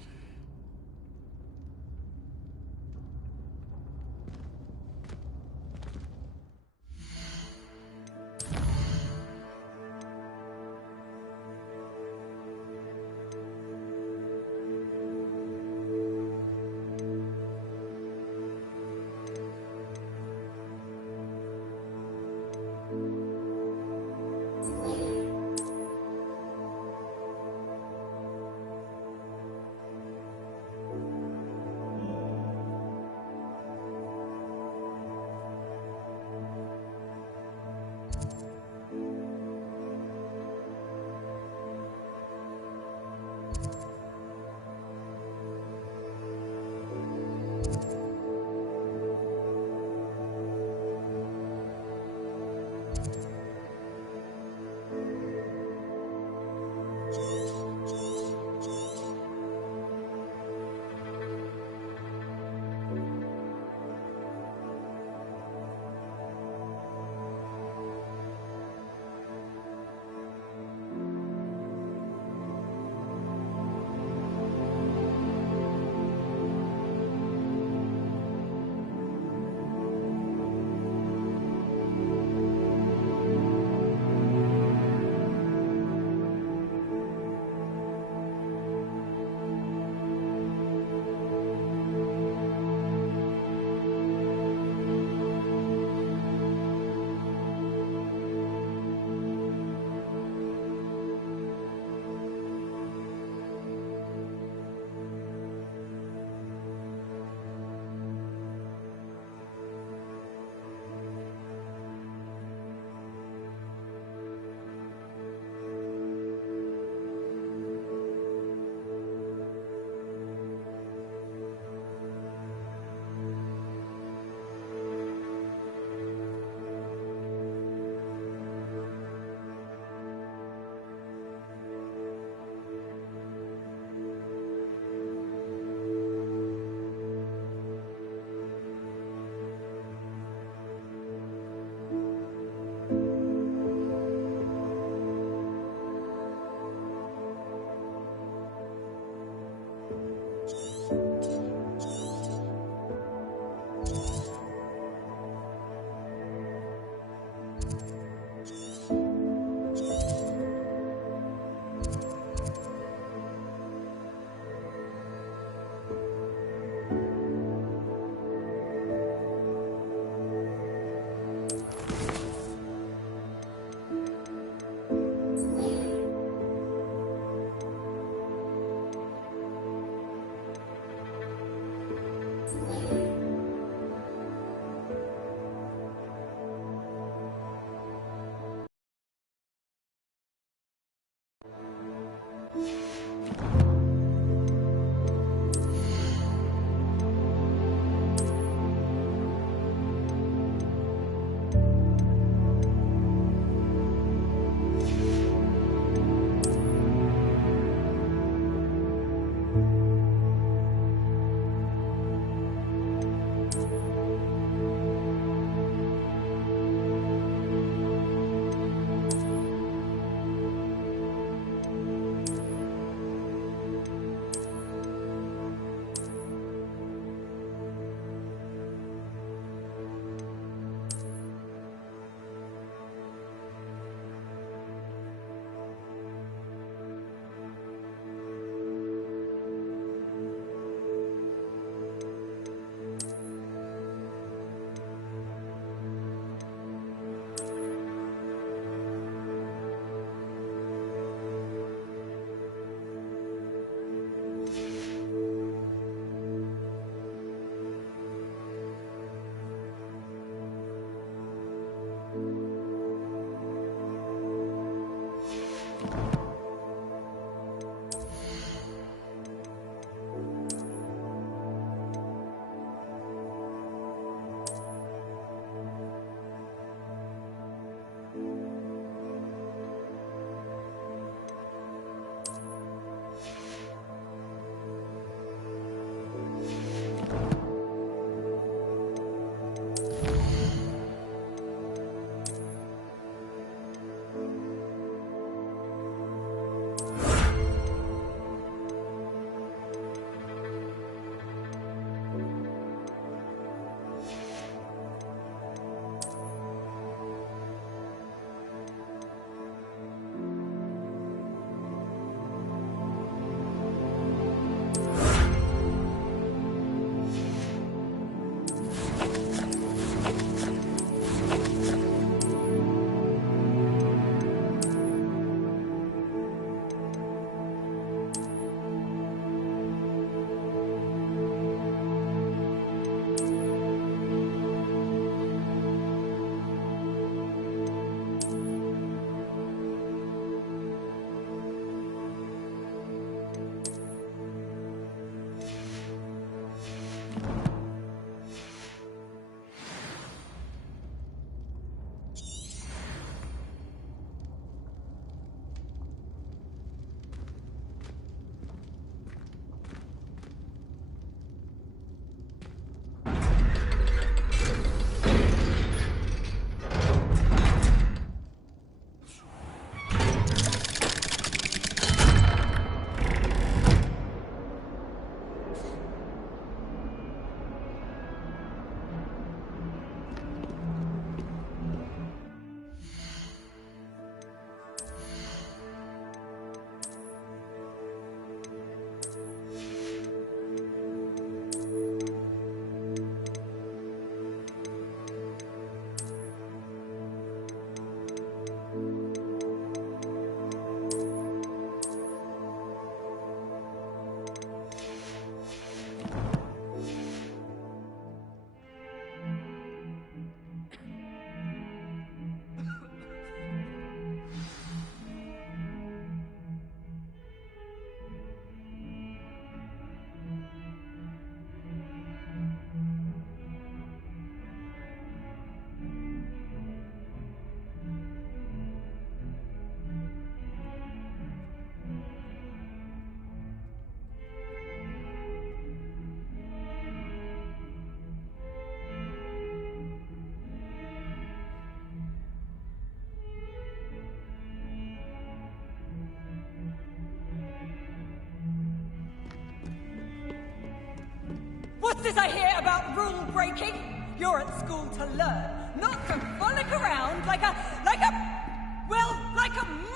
What's this I hear about rule breaking? You're at school to learn, not to frolic around like a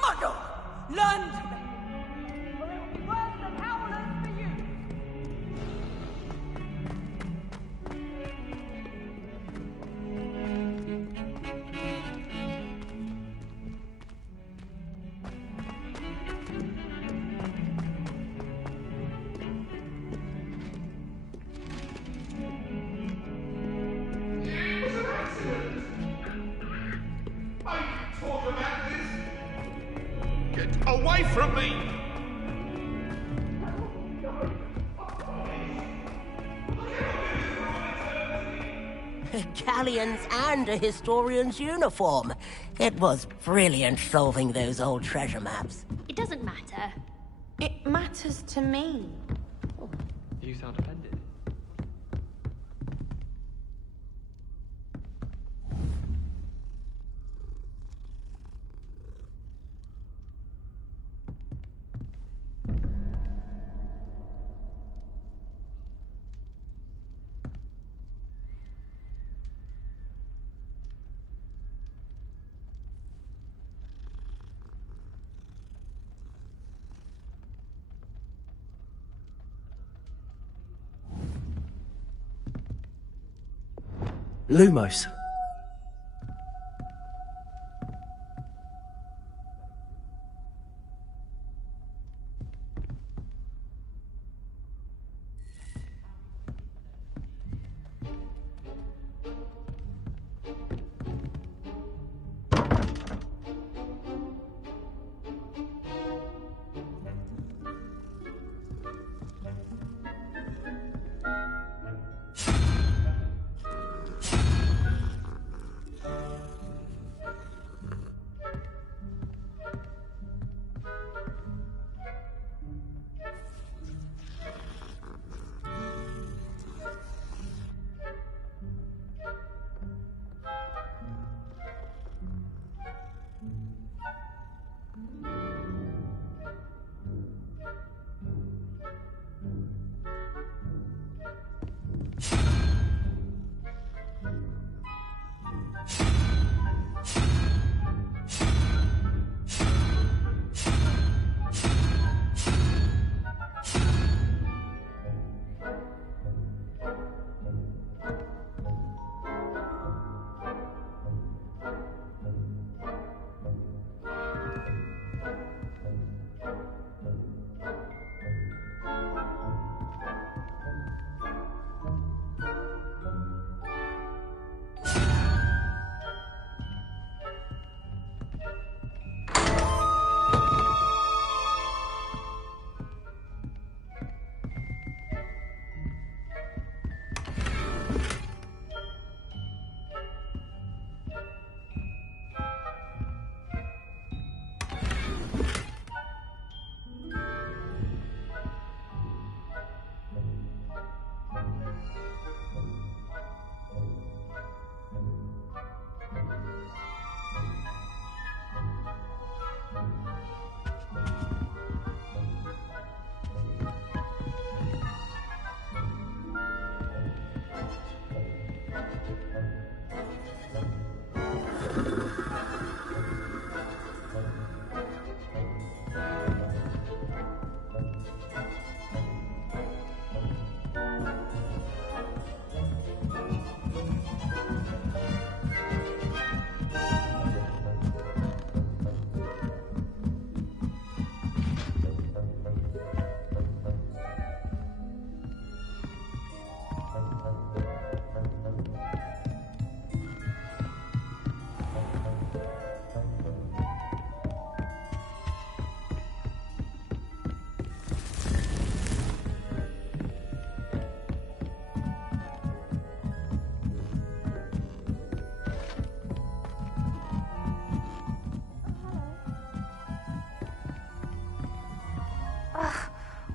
muggle. Learn to be, or it'll be worse than howlers for you. Away from me! Galleons and a historian's uniform. It was brilliant solving those old treasure maps. It doesn't matter. It matters to me. You sound offended. Lumos.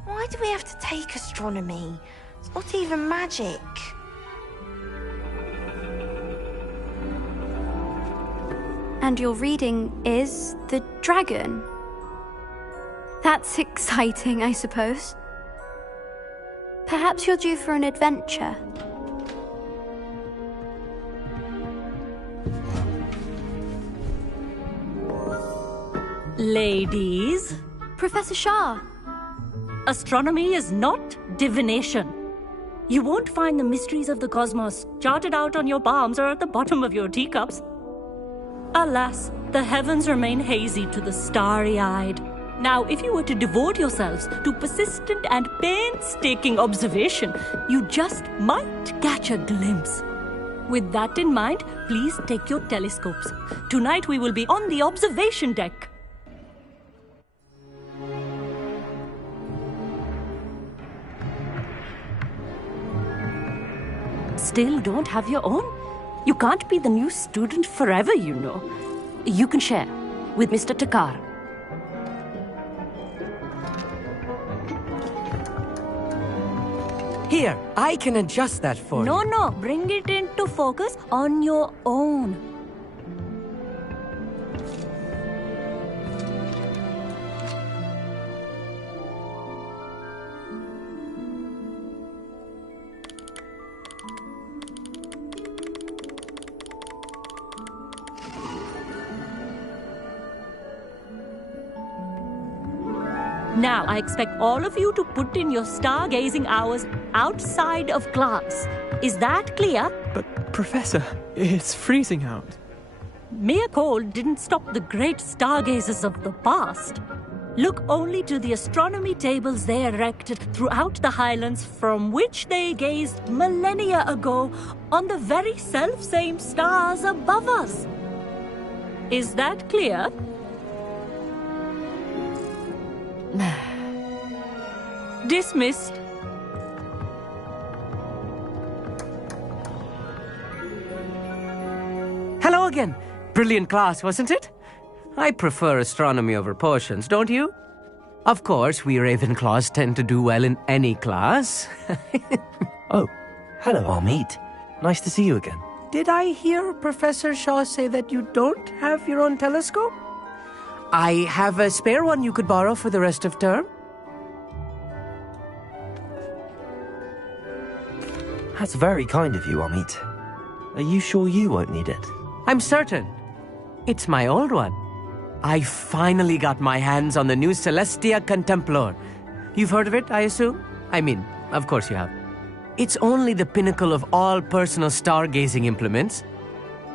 Why do we have to take astronomy? It's not even magic. And your reading is the dragon. That's exciting, I suppose. Perhaps you're due for an adventure. Ladies, Professor Shah. astronomy is not divination. You won't find the mysteries of the cosmos charted out on your palms or at the bottom of your teacups. Alas, the heavens remain hazy to the starry-eyed. Now, if you were to devote yourselves to persistent and painstaking observation, you just might catch a glimpse. With that in mind, please take your telescopes. Tonight we will be on the observation deck. Still don't have your own? You can't be the new student forever, you know. You can share with Mr. Takar. Here, I can adjust that for you. No, bring it into focus on your own. Now, I expect all of you to put in your stargazing hours outside of class. Is that clear? But, Professor, it's freezing out. Mere cold didn't stop the great stargazers of the past. Look only to the astronomy tables they erected throughout the highlands from which they gazed millennia ago on the very self-same stars above us. Is that clear? Dismissed. Hello again. Brilliant class, wasn't it? I prefer astronomy over potions, don't you? Of course, we Ravenclaws tend to do well in any class. Oh, hello, Amit. Nice to see you again. Did I hear Professor Shaw say that you don't have your own telescope? I have a spare one you could borrow for the rest of term. That's very kind of you, Amit. Are you sure you won't need it? I'm certain. It's my old one. I finally got my hands on the new Celestia Contemplor. You've heard of it, I assume? I mean, of course you have. It's only the pinnacle of all personal stargazing implements.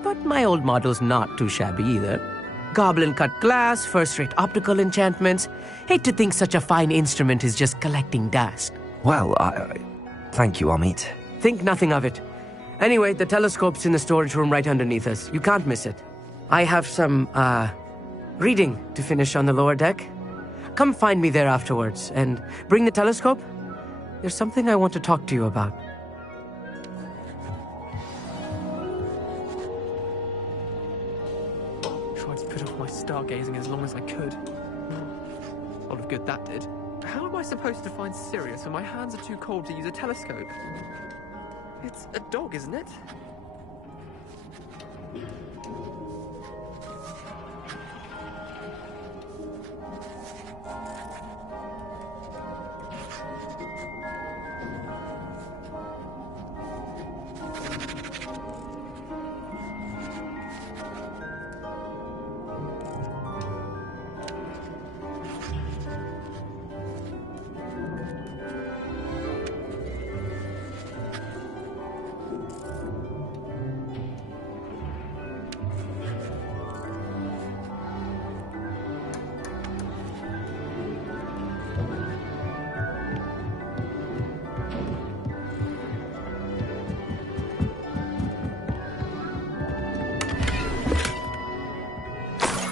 But my old model's not too shabby either. Goblin-cut glass, first-rate optical enchantments. Hate to think such a fine instrument is just collecting dust. Well, thank you, Amit. Think nothing of it. Anyway, the telescope's in the storage room right underneath us. You can't miss it. I have some, reading to finish on the lower deck. Come find me there afterwards, and bring the telescope. There's something I want to talk to you about. Tried to put off my stargazing as long as I could. A lot of good that did. How am I supposed to find Sirius when my hands are too cold to use a telescope? It's a dog, isn't it?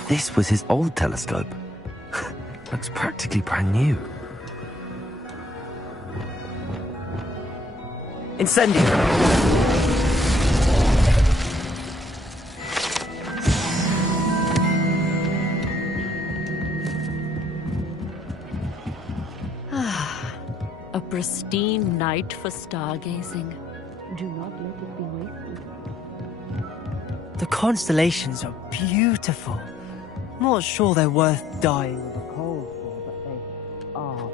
This was his old telescope. Looks practically brand new. Incendio! A pristine night for stargazing. Do not let it be wasted. The constellations are beautiful. Not sure they're worth dying of a cold for, but they are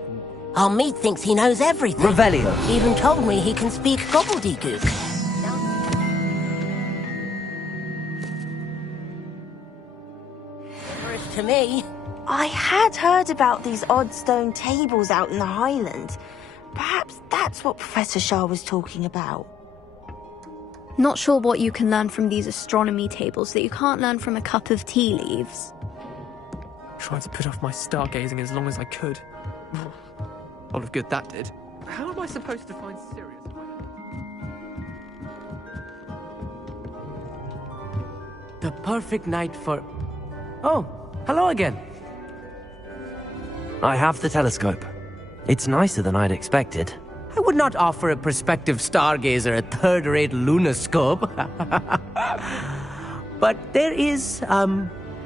Our meat thinks he knows everything. Revelio. Even told me he can speak gobbledygook. To me. I had heard about these odd stone tables out in the Highlands. Perhaps that's what Professor Shah was talking about. Not sure what you can learn from these astronomy tables that you can't learn from a cup of tea leaves. Tried to put off my stargazing as long as I could. A lot of good that did. How am I supposed to find Sirius? The perfect night for... Oh, hello again. I have the telescope. It's nicer than I'd expected. I would not offer a prospective stargazer a third-rate lunoscope. But there is,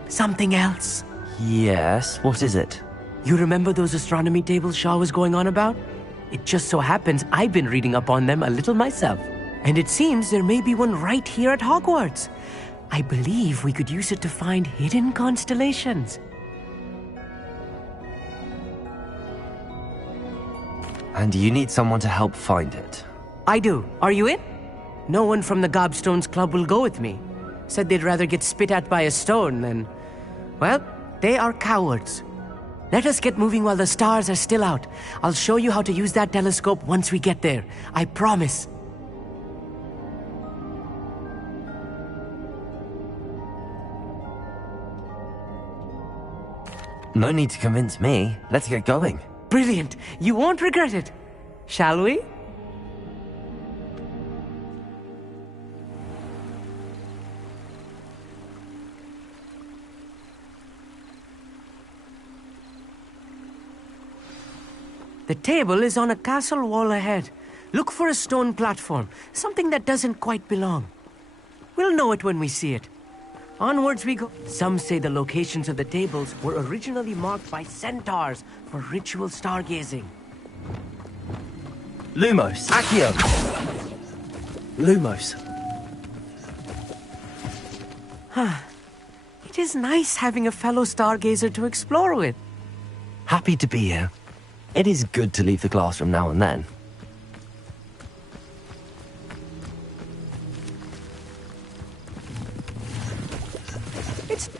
something else. Yes, what is it? You remember those astronomy tables Shaw was going on about? It just so happens I've been reading up on them a little myself. And it seems there may be one right here at Hogwarts. I believe we could use it to find hidden constellations. And you need someone to help find it. I do. Are you in? No one from the Gobstones Club will go with me. Said they'd rather get spit at by a stone than... Well, they are cowards. Let us get moving while the stars are still out. I'll show you how to use that telescope once we get there. I promise. No need to convince me. Let's get going. Brilliant. You won't regret it. Shall we? The table is on a castle wall ahead. Look for a stone platform, something that doesn't quite belong. We'll know it when we see it. Onwards we go. Some say the locations of the tables were originally marked by centaurs for ritual stargazing. Lumos. Accio. Lumos. It is nice having a fellow stargazer to explore with. Happy to be here. It is good to leave the classroom now and then.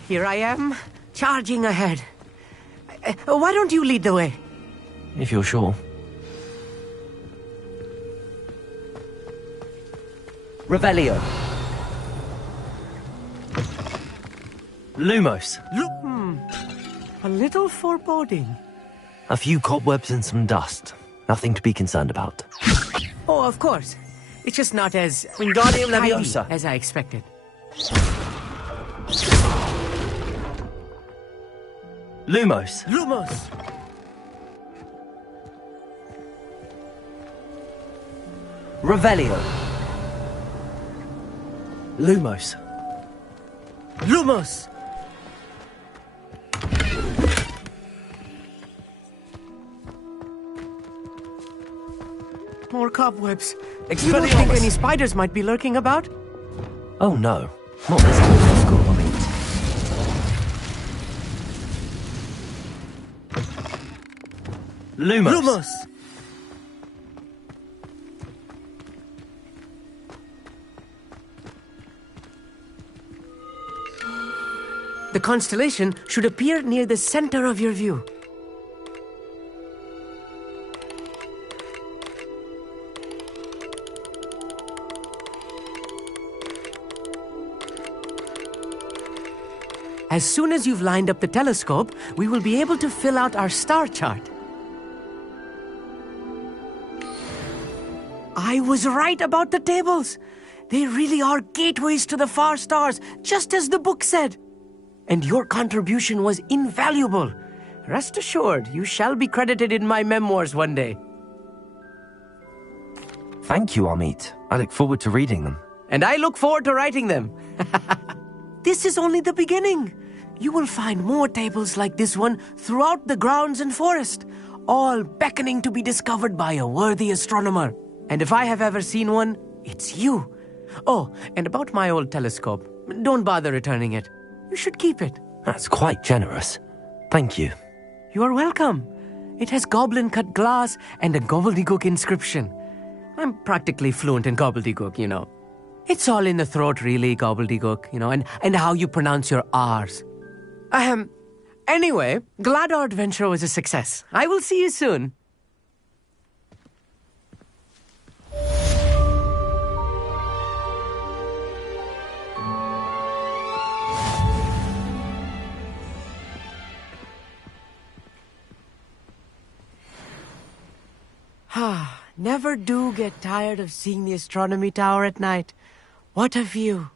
Here I am, charging ahead. Why don't you lead the way? If you're sure. Revelio. Lumos. A little foreboding. A few cobwebs and some dust. Nothing to be concerned about. Oh, of course. It's just not as Wingardium tidy Leviosa as I expected. Lumos. Lumos. Revelio. Lumos. Lumos. More cobwebs. You don't think any spiders might be lurking about? Oh no, not this kind of school, I mean. Lumos. Lumos. The constellation should appear near the center of your view. As soon as you've lined up the telescope, we will be able to fill out our star chart. I was right about the tables. They really are gateways to the far stars, just as the book said. And your contribution was invaluable. Rest assured, you shall be credited in my memoirs one day. Thank you, Amit. I look forward to reading them. And I look forward to writing them. This is only the beginning. You will find more tables like this one throughout the grounds and forest, all beckoning to be discovered by a worthy astronomer. And if I have ever seen one, it's you. Oh, and about my old telescope, don't bother returning it. You should keep it. That's quite generous. Thank you. You are welcome. It has goblin-cut glass and a gobbledygook inscription. I'm practically fluent in gobbledygook, you know. It's all in the throat, really, gobbledygook, you know, and how you pronounce your R's. Anyway, glad our adventure was a success. I will see you soon. Never do get tired of seeing the astronomy tower at night. What a view.